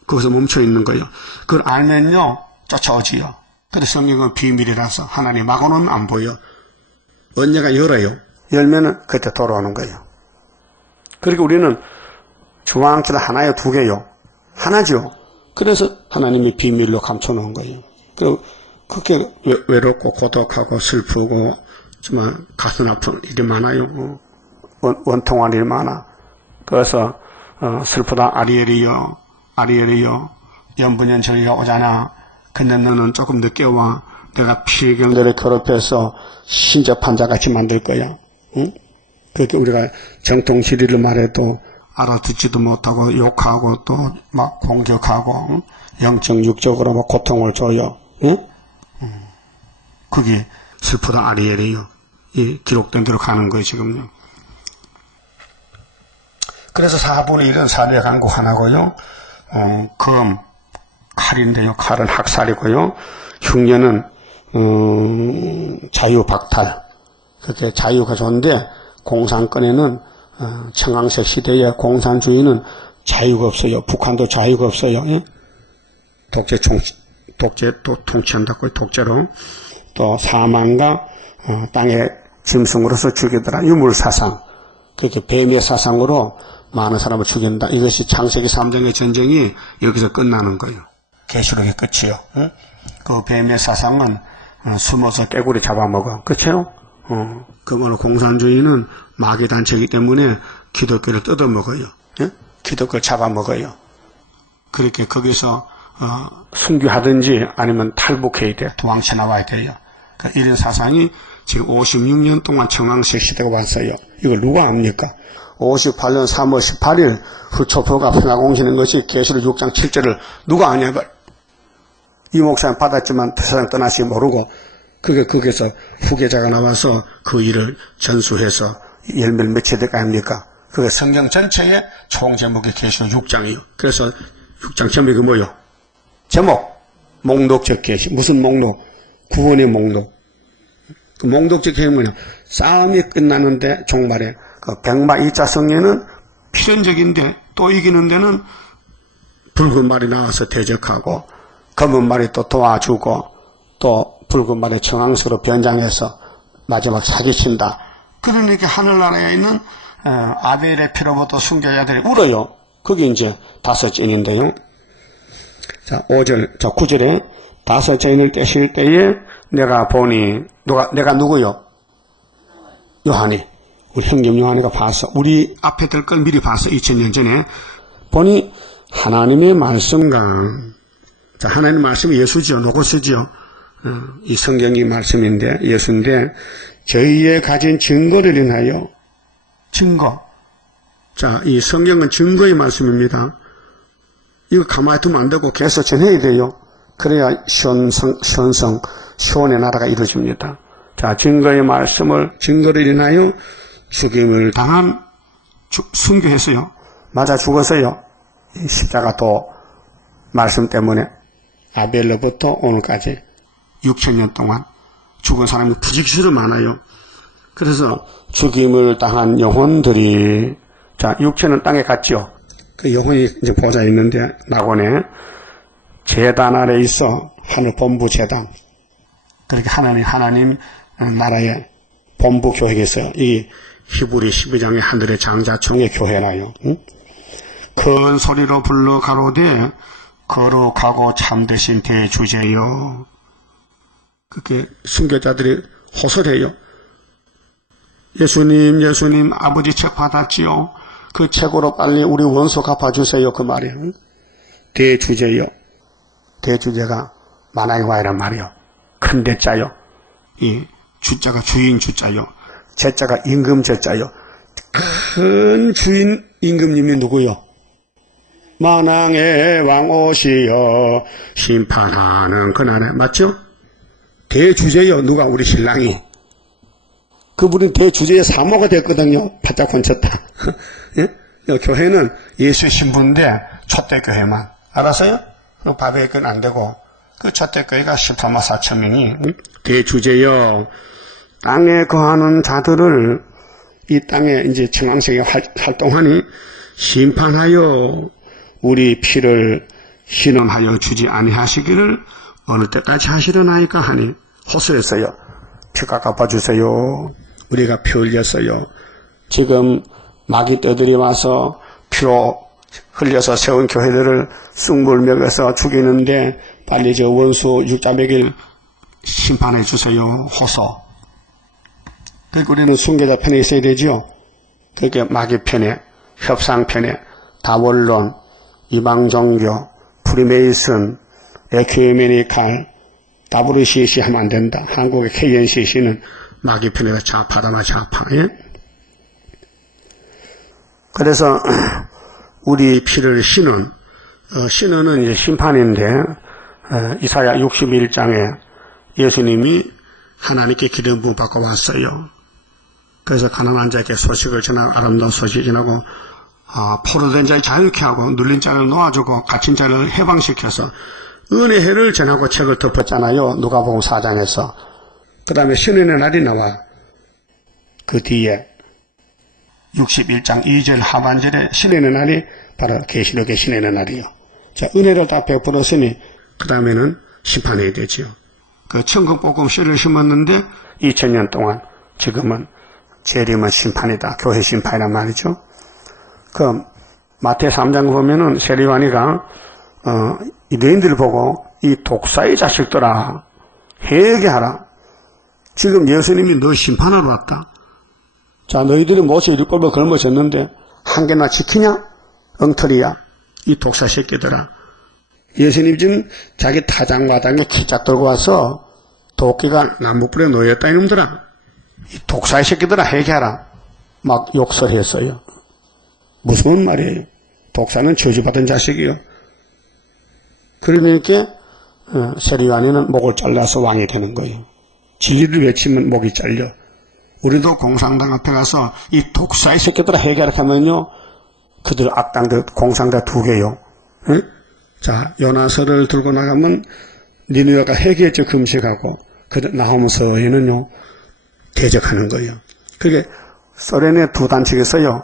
거기서 멈춰 있는 거예요. 그걸 알면요 쫓아오지요. 근데 성경은 비밀이라서 하나님 막아놓으면 안 보여. 언제가 열어요. 열면은 그때 돌아오는 거예요. 그리고 우리는 중앙기도 하나요, 2개요? 하나죠. 그래서 하나님이 비밀로 감춰놓은 거예요. 그리고 그렇게 외롭고 고독하고 슬프고 정말 가슴 아픈 일이 많아요. 원통한 일 많아. 그래서 슬프다 아리엘이여, 아리엘이여, 연분연 저리가 오잖아. 근데 너는 조금 늦게 와. 내가 피경들을 괴롭혀서 신접한 자같이 만들 거야. 응? 그렇게 우리가 정통 진리를 말해도 알아듣지도 못하고 욕하고 또 막 공격하고 응? 영적 육적으로 막 고통을 줘요. 응? 그게 슬프다 아리엘이요. 이 기록된 대로 가는 거예요 지금요. 그래서 4분의 1은 사대 강국 하나고요. 검 칼인데요. 칼은 학살이고요. 흉년은 자유박탈. 그렇게 자유가 좋은데 공산권에는 청황색 시대의 공산주의는 자유가 없어요. 북한도 자유가 없어요. 예? 독재 통치한다고 독재로. 또 사망과 땅의 짐승으로서 죽이더라. 유물사상. 그렇게 뱀의 사상으로 많은 사람을 죽인다. 이것이 창세기 3장의 전쟁이 여기서 끝나는 거예요. 계시록의 끝이요. 예? 그 뱀의 사상은 숨어서 깨구리 잡아먹어. 그렇죠? 그러므로 공산주의는 마귀단체이기 때문에 기독교를 뜯어먹어요. 예? 기독교를 잡아먹어요. 그렇게 거기서 순교하든지 아니면 탈북해야 돼. 도망쳐 나와야 돼요. 그러니까 이런 사상이 지금 56년 동안 청황색 시대가 왔어요. 이걸 누가 압니까? 58년 3월 18일 후초표가 평화공시는 것이 계시록 6장 7절을 누가 아냐고. 이 목사님 받았지만 세상 떠나시 모르고 거기서 후계자가 나와서 그 일을 전수해서 열매를 맺혀야 될 거 아닙니까? 그게 성경 전체의 총 제목이 계시록 6장이요. 그래서 6장 제목이 뭐요? 제목 목록적 계시. 무슨 목록? 구원의 목록. 그 목록적 계시는 뭐냐? 싸움이 끝나는데 종말에 그 백마 2차 성례는 필연적인데 또 이기는 데는 붉은 말이 나와서 대적하고 검은 말이 또 도와주고 또 붉은 말이 청황색으로 변장해서 마지막 사기친다. 그러니까 하늘나라에 있는 아벨의 피로부터 순교자들이 울어요. 그게 이제 다섯 째인데요. 자, 5절, 자, 9절에 다섯 째인을 떼실 때에 내가 보니 내가 누구요? 요한이. 우리 형님 요한이가 봤어. 우리 앞에 될 걸 미리 봤어. 2000년 전에. 보니 하나님의 말씀과, 자, 하나님의 말씀이 예수지요. 로고스지요. 이 성경이 말씀인데, 예수인데, 저희의 가진 증거를 인하여, 증거. 자, 이 성경은 증거의 말씀입니다. 이거 가만히 두면 안 되고 계속 전해야 돼요. 그래야 시온의 나라가 이루어집니다. 자, 증거의 말씀을, 증거를 인하여 죽임을 당한 순교했어요. 맞아 죽었어요. 십자가 또 말씀 때문에 아벨로부터 오늘까지 6000년 동안 죽은 사람이 부직수로 많아요. 그래서 죽임을 당한 영혼들이, 자, 육체는 땅에 갔죠. 그 영혼이 이제 보좌에 있는데, 낙원에 제단 아래 있어. 하늘 본부 제단. 그렇게 하나님 나라의 본부 교회가 있어요. 이 히브리 12장의 하늘의 장자총의 교회라요. 응? 큰 소리로 불러 가로되 거룩하고 참되신 대주제여. 그렇게 순교자들이 호소해요. 예수님 아버지 책 받았지요. 그 책으로 빨리 우리 원수 갚아주세요. 그 말이에요. 대주제여. 대주제가 만왕의 와이란 말이요. 큰 대자요. 이 주자가 주인 주자요. 제자가 임금 제자요. 큰 주인 임금님이 누구요? 만왕의 왕 오시여 심판하는 그날에. 맞죠? 대주제요. 누가? 우리 신랑이. 그분이 대주제의 사모가 됐거든요. 바짝 건쳤다. 예? 교회는 예수의 신부인데 촛대교회만. 알았어요? 그 바베교는 안 되고 그 촛대교회가 18만 4천 명이 대주제여. 땅에 거하는 자들을 이 땅에 이제 청황색에 활동하니 심판하여 우리 피를 신원하여 주지 아니하시기를 어느 때까지 하시려나이까 하니 호소했어요. 피가 갚아주세요. 우리가 피 흘렸어요. 지금 마귀떼들이 와서 피로 흘려서 세운 교회들을 쑥물 먹여서 죽이는데 빨리 저 원수 육자 먹일 심판해 주세요. 호소. 그러니까 우리는 순교자 편에 있어야 되죠. 그러니까 마귀 편에, 협상 편에, 다원론, 이방종교, 프리메이슨, 에큐메니칼, WCC 하면 안 된다. 한국의 KNCC는 마귀 편에다 좌파다, 좌파. 예? 그래서 우리 피를 신원은 이제 심판인데, 이사야 61장에 예수님이 하나님께 기름 부음 받고 왔어요. 그래서 가난한 자에게 소식을 전하고 아름다운 소식을 전하고 포로된 자를 자유케 하고 눌린 자를 놓아주고 갇힌 자를 해방시켜서 은혜의 해를 전하고 책을 덮었잖아요. 누가복음 4장에서. 그 다음에 신은의 날이 나와. 그 뒤에 61장 2절 하반절에 신은의 날이 바로 계시록의 신은의 날이요. 자, 은혜를 다 베풀었으니 그 다음에는 심판해야 되죠. 그 천국복음 씨를 심었는데 2000년 동안 지금은 재림은 심판이다. 교회 심판이란 말이죠. 그 마태 3장 보면은 세리와니가 이 너희들 보고 이 독사의 자식들아 회개하라. 지금 예수님이 너 심판하러 왔다. 자, 너희들이 모세 율법을 걸머졌는데 한 개나 지키냐? 엉터리야. 이 독사 새끼들아. 예수님 지금 자기 타작마당에 키짝 들고 와서 도끼가 나무불에 놓였다 이놈들아. 이 독사의 새끼들아 회개하라. 막 욕설했어요. 무서운 말이에요. 독사는 저주받은 자식이요. 그러니까 세리요한이는 목을 잘라서 왕이 되는 거예요. 진리를 외치면 목이 잘려. 우리도 공산당 앞에 가서 이 독사의 새끼들아 회개하라 하면요. 그들 악당들 공산당 2개요. 응? 자, 요나서를 들고 나가면 니느웨가 회개했죠. 금식하고. 나홈서에는요 대적하는 거예요. 그게 소련의 2단체가 있어요.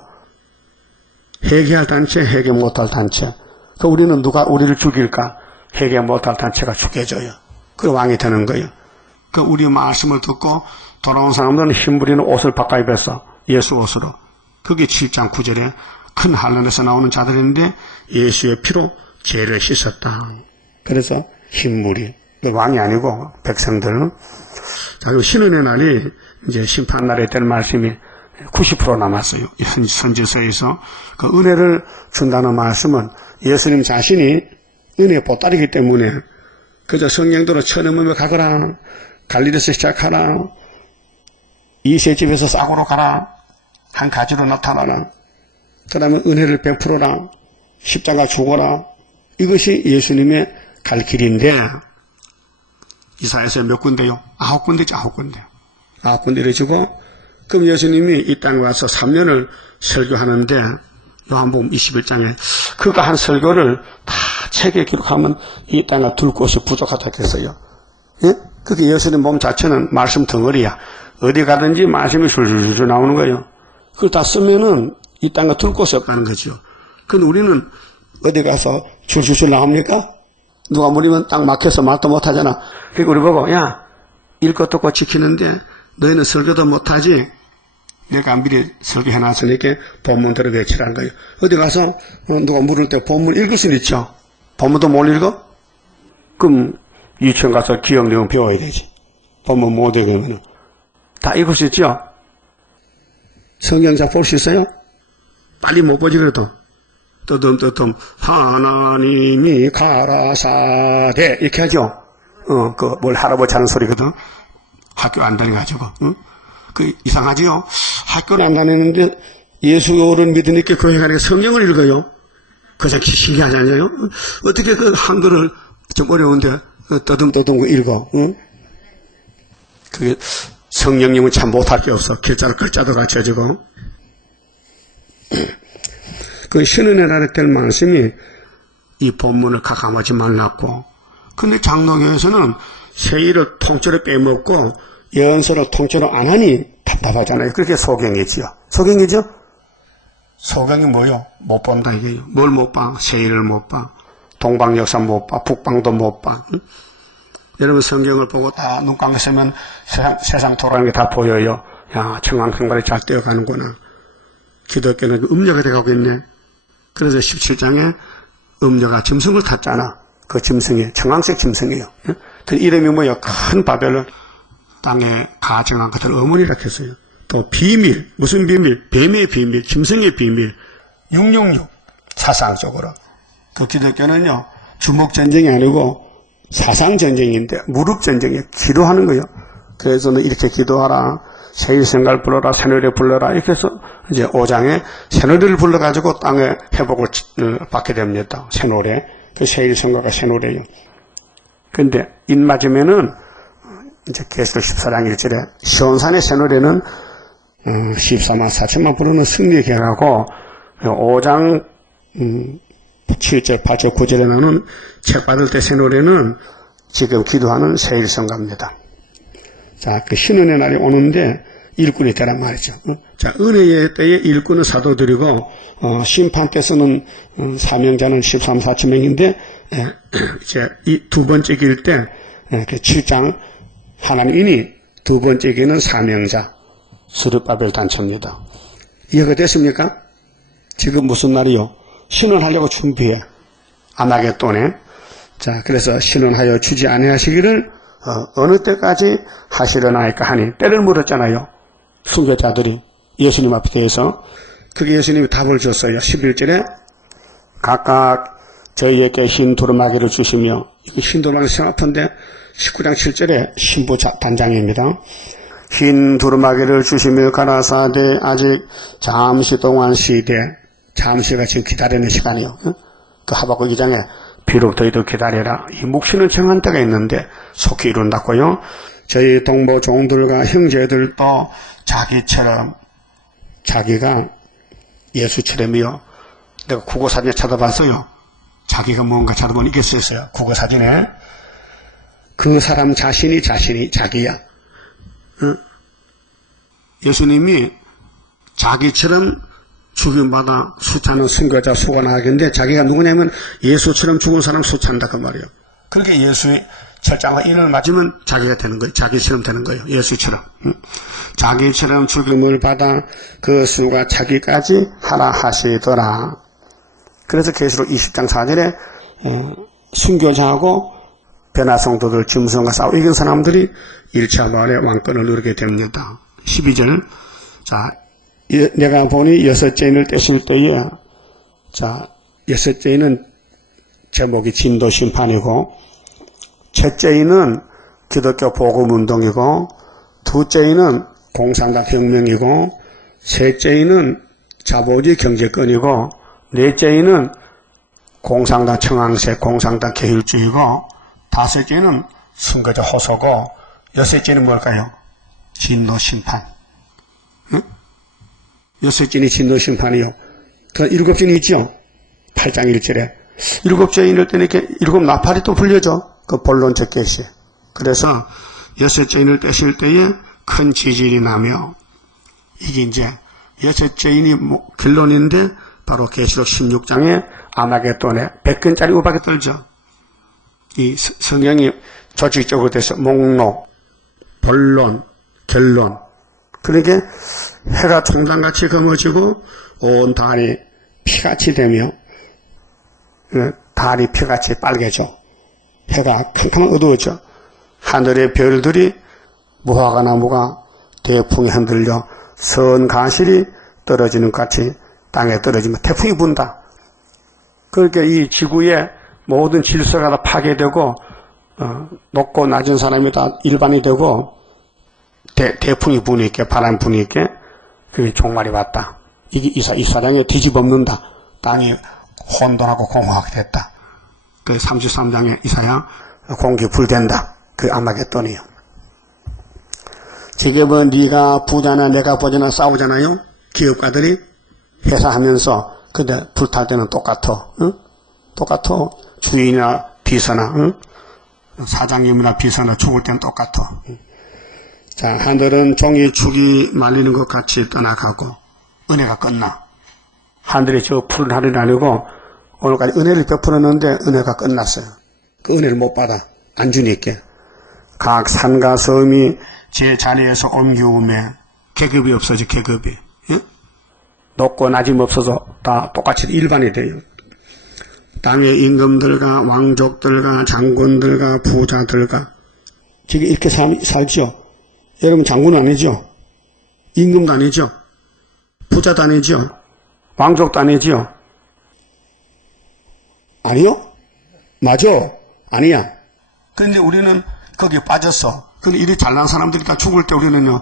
회개할 단체, 회개 못할 단체. 그 우리는 누가 우리를 죽일까? 회개 못할 단체가 죽여줘요. 그 왕이 되는 거예요. 그 우리 말씀을 듣고 돌아온 사람들은 흰부리는 옷을 바꿔 입었어. 예수 옷으로. 그게 7장 9절에 큰 환란에서 나오는 자들인데 예수의 피로 죄를 씻었다. 그래서 흰무리. 왕이 아니고 백성들은. 자, 그리고 신은의 날이 이제 심판날에 될 말씀이 90% 남았어요. 선지서에서. 그 은혜를 준다는 말씀은 예수님 자신이 은혜의 보따리이기 때문에 그저 성령대로 천음음에 가거라. 갈릴리에서 시작하라. 이새집에서 싹으로 가라. 한 가지로 나타나라. 그 다음에 은혜를 베풀어라. 십자가 죽어라. 이것이 예수님의 갈 길인데 이사야서에 몇 군데요? 9군데죠. 9군데. 9군데 이루어지고 그럼 예수님이 이 땅에 와서 3년을 설교하는데 요한복음 21장에 그가 한 설교를 다 책에 기록하면 이 땅에 둘 곳이 부족하다 했어요. 예? 그게 예수님 몸 자체는 말씀 덩어리야. 어디 가든지 말씀이 줄줄줄 나오는 거예요. 그걸 다 쓰면은 이 땅에 둘 곳이 없다는 거죠. 근데 우리는 어디 가서 줄줄줄 나옵니까? 누가 물으면 딱 막혀서 말도 못하잖아. 그러니까 우리 보고 야 읽것도 없고 지키는데 너희는 설교도 못하지. 내가 미리 설교해놨으니까 본문대로 외치라는 거예요. 어디 가서 누가 물을 때 본문 읽을 수는 있죠. 본문도 못 읽어? 그럼 유치원 가서 기억 내용 배워야 되지. 본문 못 읽으면 다 읽을 수 있죠. 성경자 볼 수 있어요? 빨리 못 보지 그래도. 떠듬떠듬 하나님이 가라사대 이렇게 하죠. 뭘 할아버지 하는 소리거든. 학교 안 다녀가지고. 그 이상하지요. 학교를 안 다니는데 예수를 믿으니까 교회 가니까 성경을 읽어요. 그저 신기하지 않아요? 어떻게 그 한글을 좀 어려운데 떠듬떠듬 읽어. 그게 성령님은 참 못할 게 없어. 글자도 같이 해주고. 그 신은의 날에 될 말씀이 이 본문을 가감하지 말랐고, 근데 장로교에서는 세일을 통째로 빼먹고 예언서를 통째로 안 하니 답답하잖아요. 그렇게 소경이지요. 소경이죠? 소경이 뭐요? 못 본다 이게요. 뭘 못 봐? 세일을 못 봐. 동방 역사 못 봐. 북방도 못 봐. 응? 여러분 성경을 보고 다 눈 감으시면 세상 돌아가는 게 다 보여요. 야, 청왕성발이 잘 뛰어가는구나. 기독교는 음녀가 돼가고 있네. 그래서 17장에 음녀가 짐승을 탔잖아. 그 짐승이 청황색 짐승이에요. 그 이름이 뭐예요? 큰 바벨론. 땅에 가정한 것을 어머니라 했어요. 또 비밀, 무슨 비밀? 뱀의 비밀, 짐승의 비밀. 666 사상적으로. 그 기독교는요 주먹전쟁이 아니고 사상전쟁인데 무릎전쟁이에요. 기도하는 거예요. 그래서는 이렇게 기도하라. 세일성갈 불러라. 새노래 불러라. 이렇게 해서 이제 5장에 새노래를 불러가지고 땅에 회복을 받게 됩니다. 새노래. 그 세일성가가 새노래예요. 근데 인 맞으면은 이제 계시록 14장 1절에 시온산의 새노래는 14만 4천만 부르는 승리의 계하고 5장 7절, 8절, 9절에 나오는 책 받을 때 새노래는 지금 기도하는 세일성가입니다. 자, 그 신은의 날이 오는데 일꾼이 되란 말이죠. 자, 은혜의 때에 일꾼은 사도들이고 심판 때 쓰는 사명자는 13, 4천 명인데 이제 이 두 번째 길 때 7장 하나님이 두 번째 길은 사명자 스룹바벨 단체입니다. 이해가 됐습니까? 지금 무슨 날이요? 신원하려고 준비해. 아마겟돈에. 자, 그래서 신원하여 주지 아니하시기를 어느 때까지 하시려나이까 하니 때를 물었잖아요. 순교자들이 예수님 앞에 대해서. 그게 예수님이 답을 줬어요. 11절에 각각 저희에게 흰 두루마기를 주시며, 흰 두루마기 참 아픈데 19장 7절에 신부 단장입니다. 흰 두루마기를 주시며 가라사대 아직 잠시 동안 쉬되, 잠시가 지금 기다리는 시간이요. 그 하박국 2장에 비록 너희도 기다려라. 이 묵시는 정한 때가 있는데 속히 이룬다고요. 저희 동부 종들과 형제들도 자기처럼, 자기가 예수처럼이요. 내가 국어사진에 찾아봤어요. 자기가 뭔가 찾아보니 이게 써있어요. 국어사진에. 그 사람 자신이 자기야. 예수님이 자기처럼 죽임받아 수차는 순교자 수고나가겠는데 자기가 누구냐면 예수처럼 죽은 사람 수차한다 그 말이에요. 그렇게 예수의 철장과 인을 맞으면 자기가 되는 거예요. 자기처럼 되는 거예요. 예수처럼. 자기처럼 죽임을 받아 그 수가 자기까지 하라 하시더라. 그래서 계시록 20장 4절에 순교자하고 변화 성도들 짐승과 싸워 이긴 사람들이 1차 부활의 왕권을 누리게 됩니다. 12절. 자, 내가 보니 여섯째 인을 떼실 때에, 자, 여섯째 인은 제목이 진도 심판이고, 첫째 인은 기독교 복음 운동이고, 둘째 인은 공산당 혁명이고, 셋째 인은 자본주의 경제권이고, 넷째 인은 공산당 청황색, 공산당 계율주의고, 다섯째는 순교자 호소고, 여섯째는 뭘까요? 진노 심판. 응? 여섯째는 진노 심판이요. 그 일곱째는 있죠? 8장 1절에. 일곱째 인을 때는 이렇게 일곱 나팔이 또 불려져. 그 본론적 계시. 그래서 여섯째 인을 떼실 때에 큰 지질이 나며, 이게 이제 여섯째 인이 결론인데, 바로 계시록 16장에 아마겟돈에 100근짜리 우박이 떨죠. 이 성경이 조직적으로 돼서 목록, 본론, 결론. 그러게 해가 총단같이 검어지고 온 달이 피같이 되며 달이 피같이 빨개져. 해가 캄캄 어두워져. 하늘의 별들이 무화과 나무가 대풍에 흔들려 선 가실이 떨어지는 것 같이 땅에 떨어지면 태풍이 분다. 그렇게 이 지구의 모든 질서가 다 파괴되고 높고 낮은 사람이 다 일반이 되고 대풍이 부니까 바람 부니까 그게 종말이 왔다. 이게 이사장에 뒤집어엎는다. 땅이 혼돈하고 공허하게 됐다. 그 33장에 이사야 공기 불된다. 그 아마겟돈이요. 지금은 네가 부자나 내가 부자나 싸우잖아요. 기업가들이 회사하면서 근데 불탈 때는 똑같아. 응? 똑같아. 주인이나 비서나 응? 사장님이나 비서나 죽을 때는 똑같아. 응? 자, 하늘은 종이 축이 말리는 것 같이 떠나가고 은혜가 끝나. 하늘이 저 푸른 하늘이 아니고 오늘까지 은혜를 베풀었는데 은혜가 끝났어요. 그 은혜를 못 받아. 안 주니까. 각 산과 섬이 제 자리에서 옮겨오며 계급이 없어져. 계급이. 예? 높고 낮임 없어서 다 똑같이 일반이 돼요. 땅의 임금들과 왕족들과 장군들과 부자들과 지금 이렇게 살죠. 여러분 장군은 아니죠. 임금도 아니죠. 부자도 아니죠. 왕족도 아니죠. 아니요? 맞아. 아니야. 그런데 우리는 거기에 빠졌어. 근데 이리 잘난 사람들이 다 죽을 때 우리는요,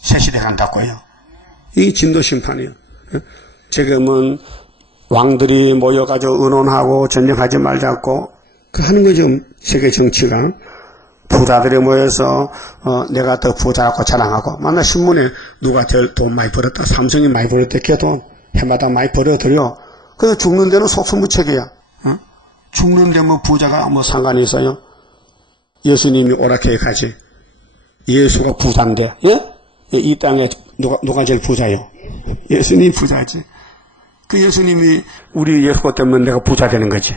새 시대 간다고요. 이게 진도 심판이에요. 지금은 왕들이 모여가지고 의논하고 전쟁하지 말자고 그 하는 거죠. 세계 정치가. 부자들이 모여서 내가 더 부자라고 자랑하고 만나 신문에 누가 제일 돈 많이 벌었다. 삼성이 많이 벌었다. 걔 돈 해마다 많이 벌어들여. 그래서 죽는 데는 속수무책이야. 어? 죽는데 뭐 부자가 뭐 상관이 있어요? 예수님이 오락해 가지. 예수가 부자인데, 예? 이 땅에 누가 제일 부자요? 예수님이 부자지. 그 예수님이 우리 예수가 때문에 내가 부자 되는 거지.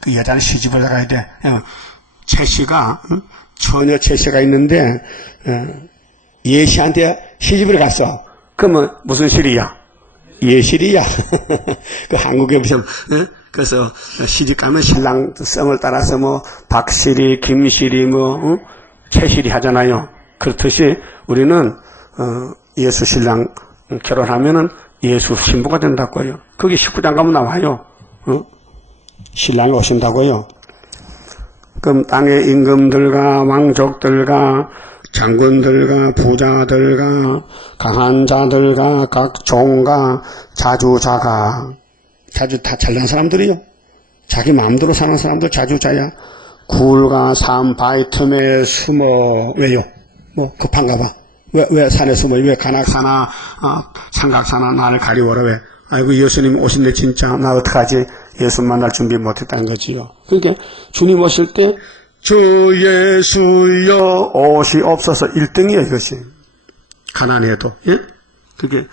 그 여자는 시집을 나가야 돼. 채씨가, 처녀 채씨가 있는데, 예씨한테 시집을 갔어. 그러면 무슨 실이야? 예실이야. 그 한국에 보시면, 그래서 시집 가면 신랑 성을 따라서 뭐, 박실이, 김실이, 뭐, 채실이 하잖아요. 그렇듯이 우리는, 예수 신랑 결혼하면은 예수 신부가 된다고요. 거기 19장 가면 나와요. 신랑이 오신다고요. 그럼 땅의 임금들과 왕족들과 장군들과 부자들과 강한 자들과 각 종과 자주자가, 자주 다 잘난 사람들이요. 자기 마음대로 사는 사람들 자주자야. 굴과 산 바위 틈에 숨어. 왜요? 뭐 급한가 봐. 왜 산에 숨어? 왜 가나사나 삼각사나 나를 가리워라. 왜? 아이고 예수님 오신데 진짜 나 어떡하지? 예수 만날 준비 못했다는 거지요. 그러니까 주님 오실 때 주 예수여 오시옵소서 1등이에요 이것이. 가난해도. 예? 그게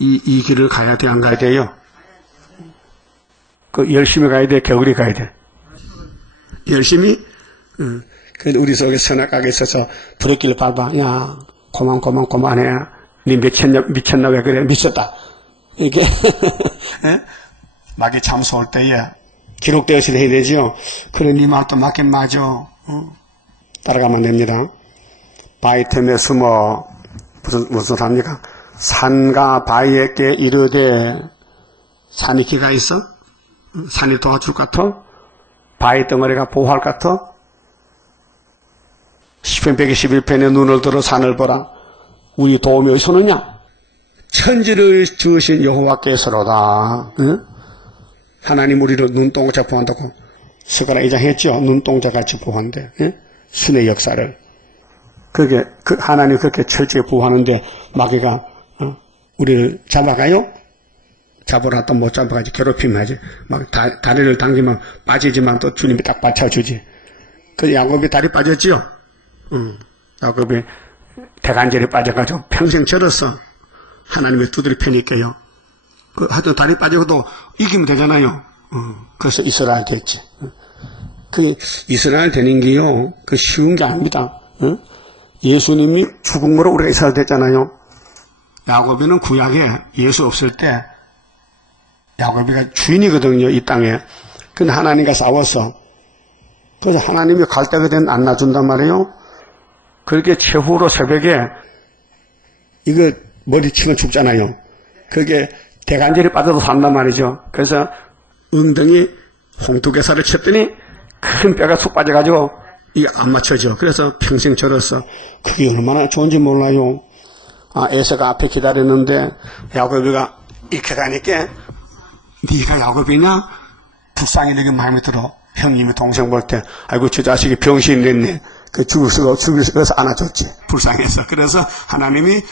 이 길을 가야 돼 안 가야 돼요? 그 열심히 가야 돼 겨울이 가야 돼? 열심히? 그 우리 속에 선악각에 있어서 부르기를 밟아. 야 고만해. 니 미쳤나 왜 그래? 미쳤다. 이게 예? 막이 참소 올 때에 기록되어서 해야 되죠. 그래 니 말도 맞긴 맞아. 따라가면 됩니다. 바위 틈에 숨어 무슨 합니까? 산과 바위에게 이르되. 산이 기가 있어? 산이 도와줄 것 같아? 바위 덩어리가 보호할 것 같아? 시편 121편에 눈을 들어 산을 보라. 우리 도움이 어디서 오느냐? 천지를 지으신 여호와께서로다. 응? 하나님 우리를 눈동자 보호한다고 스가랴 2장 했죠. 눈동자같이 보호한대. 응? 순의 역사를. 그게 하나님 그렇게 철저히 보호하는데 마귀가 우리를 잡아가요? 잡으러 또 못 잡아가지. 괴롭히면 하지. 막 다리를 당기면 빠지지만 또 주님이 딱 받쳐주지. 그 야곱이 다리 빠졌지요? 야곱이 대간절에 빠져가지고 평생 절었어. 하나님의 두드리 패니까요. 하여튼 다리 빠져도 이기면 되잖아요. 그래서 이스라엘 됐지. 그 이스라엘 되는 게요, 그 쉬운 게 아닙니다. 예수님이 죽음으로 우리가 이스라엘 됐잖아요. 야곱이는 구약에 예수 없을 때 야곱이가 주인이거든요, 이 땅에. 근데 하나님과 싸웠어. 그래서 하나님이 갈 때가 되면 안 놔준단 말이에요. 그렇게 최후로 새벽에 이거 머리 치면 죽잖아요. 그게 대간절이 빠져도 산단 말이죠. 그래서 엉덩이 홍두개살을 쳤더니 큰 뼈가 쑥 빠져가지고 이게 안 맞춰져. 그래서 평생 절었어. 그게 얼마나 좋은지 몰라요. 에서가 앞에 기다렸는데 야곱이가 이렇게 가니까 네가 야곱이냐? 불쌍히 되게 마음에 들어. 형님이 동생 볼 때 아이고 저 자식이 병신이 됐네. 그 죽을 수가 없어서 안아줬지. 불쌍해서. 그래서 하나님이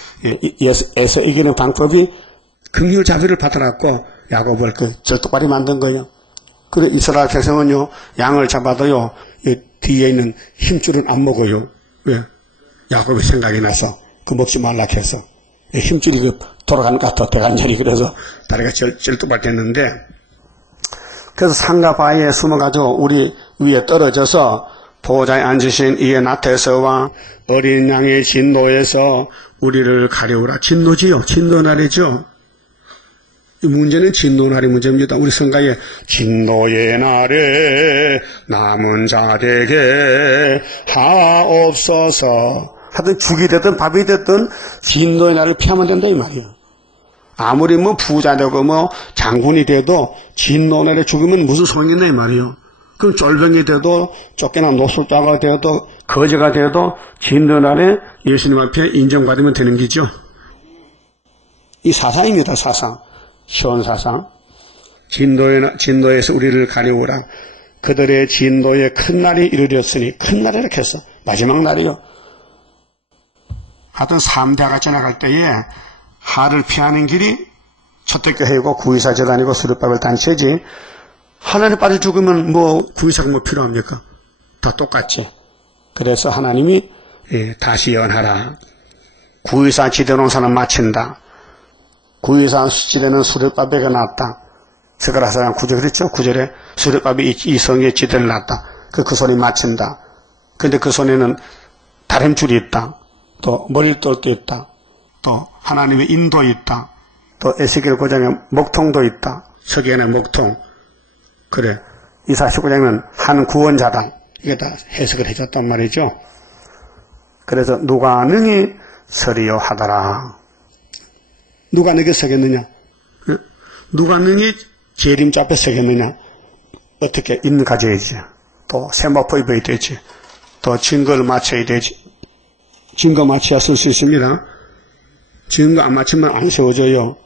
에서 이기는 방법이 긍휼 자비를 받아갖고 야곱을 그 절뚝발이 만든 거예요. 그래 이스라엘 백성은요 양을 잡아도요 뒤에 있는 힘줄은 안 먹어요. 왜? 야곱의 생각이 나서 그 먹지 말라 해서 힘줄이 그 돌아가는 것 같아. 대간절이. 그래서 다리가 절뚝발 됐는데 그래서 산과 바위에 숨어가지고 우리 위에 떨어져서 보호자에 앉으신 이의 낫에서와 어린 양의 진노에서 우리를 가려우라. 진노지요. 진노날이죠. 이 문제는 진노날이 문제입니다. 우리 성가에 진노의 날에 남은 자에게 하옵소서. 하여튼 죽이 됐든 밥이 됐든 진노의 날을 피하면 된다 이 말이에요. 아무리 뭐 부자 되고 뭐 장군이 돼도 진노날에 죽으면 무슨 소용이 있나 이 말이에요. 그럼 쫄병이 돼도 쫓겨난 노숙자가 돼도 거지가 돼도 진노날에 예수님 앞에 인정받으면 되는 기죠. 이 사상입니다. 사상. 시온사상. 진노에서 우리를 가려우라. 그들의 진노에 큰 날이 이르렀으니 큰 날이 이렇게 했어. 마지막 날이요. 하여튼 3대가 지나갈 때에 하를 피하는 길이 초대교회이고 구의사 재단이고 수렵밥을 단체지. 하늘에 빠져 죽으면 뭐 구의사가 뭐 필요합니까? 다 똑같지. 그래서 하나님이 다시 연하라. 구의사 지대논사는 마친다. 구의사 지대는 수렵밥에가 놨다. 스가랴서 9절 그랬죠? 9절에 수렵밥이 이 성에 지대를 놨다. 그 손이 마친다. 근데 그 손에는 다림줄이 있다. 또 머리돌도 있다. 또 하나님의 인도 있다. 또 에스겔 9장에 먹통도 있다. 서기관의 먹통. 그래. 이사 19장은 한 구원자다. 이게 다 해석을 해줬단 말이죠. 그래서 누가 능히 서리요 하더라. 누가 능히 서겠느냐? 누가 능히 재림자 앞에 서겠느냐? 어떻게 인 가져야지. 또 세마포 입어야 되지. 또 증거를 맞춰야 되지. 증거 맞춰야 쓸 수 있습니다. 증거 안 맞추면 안 세워져요.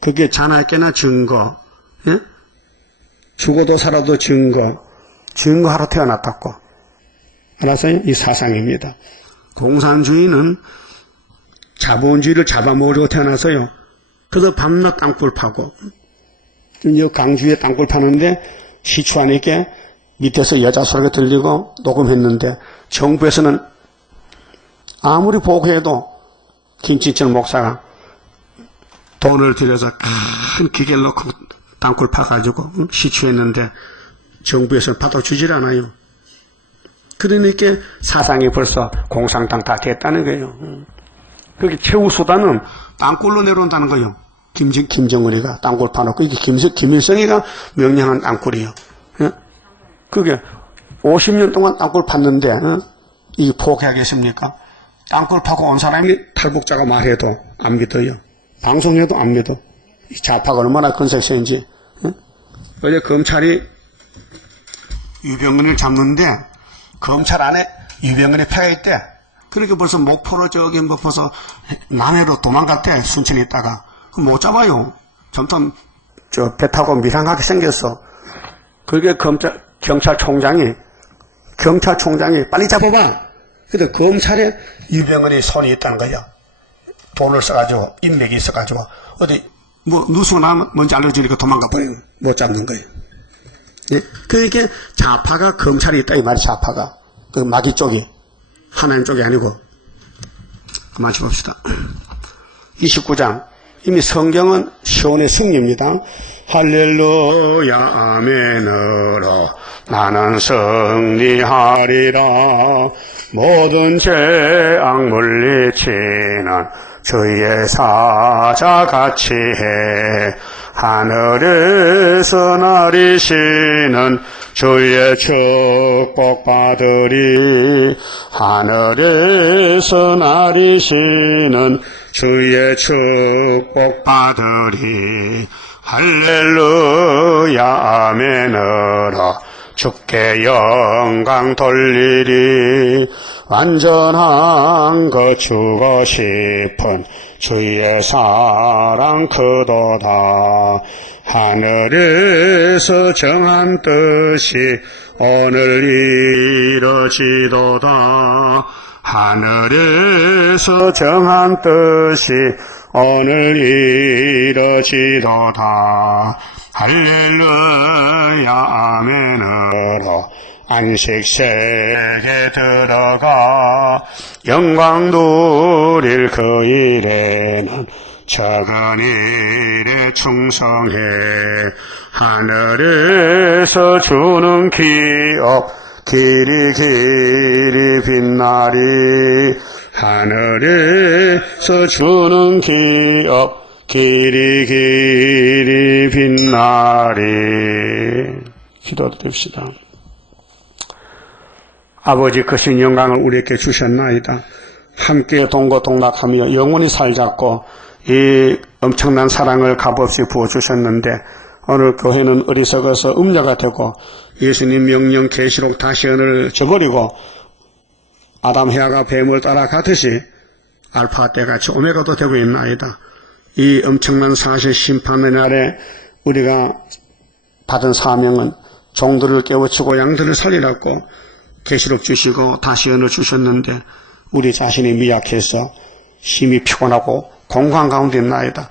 그게 자나깨나 증거. 예? 죽어도 살아도 증거. 증거하러 태어났다고. 알았어요? 이 사상입니다. 공산주의는 자본주의를 잡아먹으려고 태어나서요. 그래서 밤낮 땅굴 파고. 이 강주에 땅굴 파는데 시추하니까 밑에서 여자 소리가 들리고 녹음했는데 정부에서는 아무리 보고해도 김진철 목사가 돈을 들여서 큰 기계를 넣고 땅굴 파가지고 시추했는데 정부에서는 받아주질 않아요. 그러니까 사상이 벌써 공산당 다 됐다는 거예요. 그게 최후 수단은 땅굴로 내려온다는 거예요. 김정은이가 땅굴 파놓고 이게 김일성이가 명령한 땅굴이에요. 예? 그게 50년 동안 땅굴 팠는데 이게 포기하겠습니까? 땅굴 파고 온 사람이 탈북자가 말해도 안 믿어요. 방송해도 안 믿어. 이 좌파가 얼마나 건색세인지. 어제 검찰이 유병근을 잡는데 검찰 안에 유병근이 패가 있대. 그렇게 벌써 목포로 저기 벌써 남해로 도망갔대. 순천에 있다가. 그럼 못 잡아요. 점점 배 타고 미랑하게 생겼어. 그게 경찰총장이 빨리 잡아봐. 근데 검찰에 유병근이 손이 있다는 거야. 돈을 써가지고 인맥이 있어가지고 어디 뭐 누수가 나면 뭔지 알려주니까 도망가 버리면 못 잡는 거예요. 예? 그러니까 좌파가 검찰이 있다 이 말이 좌파가 그 마귀 쪽이 하나님 쪽이 아니고. 그만 봅시다. 29장 이미 성경은 시온의 승리입니다. 할렐루야 아멘으로 나는 승리하리라. 모든 죄악 물리치는 주의 사자같이 해. 하늘에서 나리시는 주의 축복 받으리. 하늘에서 나리시는 주의 축복 받으리. 할렐루야 아멘으로 주께 영광 돌리리. 완전한 것 주고 싶은 주의 사랑 크도다. 하늘에서 정한 뜻이 오늘 이루어지도다. 하늘에서 정한 뜻이 오늘 이루어지도다. 할렐루야 아멘으로 안식세계 들어가 영광 누릴 그 일에는 작은 일에 충성해. 하늘에서 주는 기업 길이 길이 빛나리. 하늘에서 주는 기업 길이 길이 빛나리. 기도드립시다. 아버지 크신 영광을 우리에게 주셨나이다. 함께 동고동락하며 영원히 살자고 이 엄청난 사랑을 값없이 부어주셨는데 오늘 교회는 어리석어서 음녀가 되고 예수님 명령 계시록 다시언을 저버리고 아담 해아가 뱀을 따라가듯이 알파 때같이 오메가도 되고 있나이다. 이 엄청난 사실 심판의 날에 우리가 받은 사명은 종들을 깨우치고 양들을 살리라고 계시록 주시고 다시언을 주셨는데 우리 자신이 미약해서 힘이 피곤하고 공강 가운데 있나이다.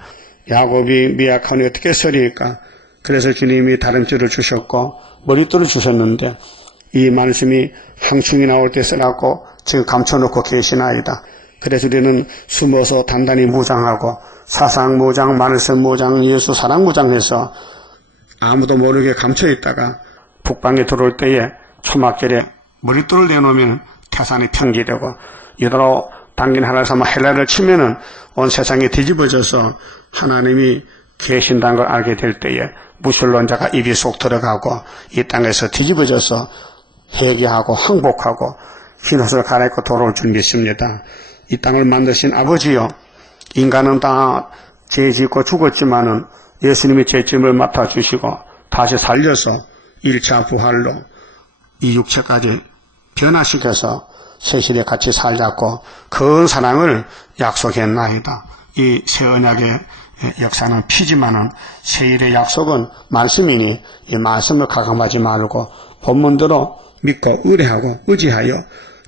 야곱이 미약하니 어떻게 서리일까? 그래서 주님이 다름줄을 주셨고 머릿돌을 주셨는데 이 말씀이 항충이 나올 때 쓰라고 지금 감춰놓고 계시나이다. 그래서 우리는 숨어서 단단히 무장하고 사상 무장, 말씀 무장, 예수 사랑 무장해서 아무도 모르게 감춰있다가 북방에 들어올 때에 초막절에 머릿돌을 내놓으면 태산이 평지되고 여드로 당긴 하나를 삼아 헬라를 치면은 온 세상이 뒤집어져서 하나님이 계신다는 걸 알게 될 때에 무신론자가 입이 쏙 들어가고 이 땅에서 뒤집어져서 회개하고 항복하고 흰옷을 갈아입고 돌아올 줄 믿습니다. 이 땅을 만드신 아버지요, 인간은 다 죄 짓고 죽었지만은 예수님이 죄짐을 맡아주시고 다시 살려서 1차 부활로 이 육체까지 변화시켜서 새 시대에 같이 살자고 큰 사랑을 약속했나이다. 이 새 언약의 역사는 피지만은 새 일의 약속은 말씀이니 이 말씀을 가감하지 말고 본문대로 믿고 의뢰하고 의지하여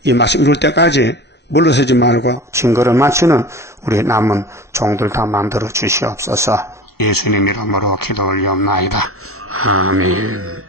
이 말씀 이룰 때까지 물러서지 말고 증거를 맞추는 우리 남은 종들 다 만들어 주시옵소서. 예수님 이름으로 기도 올리옵나이다. 아멘.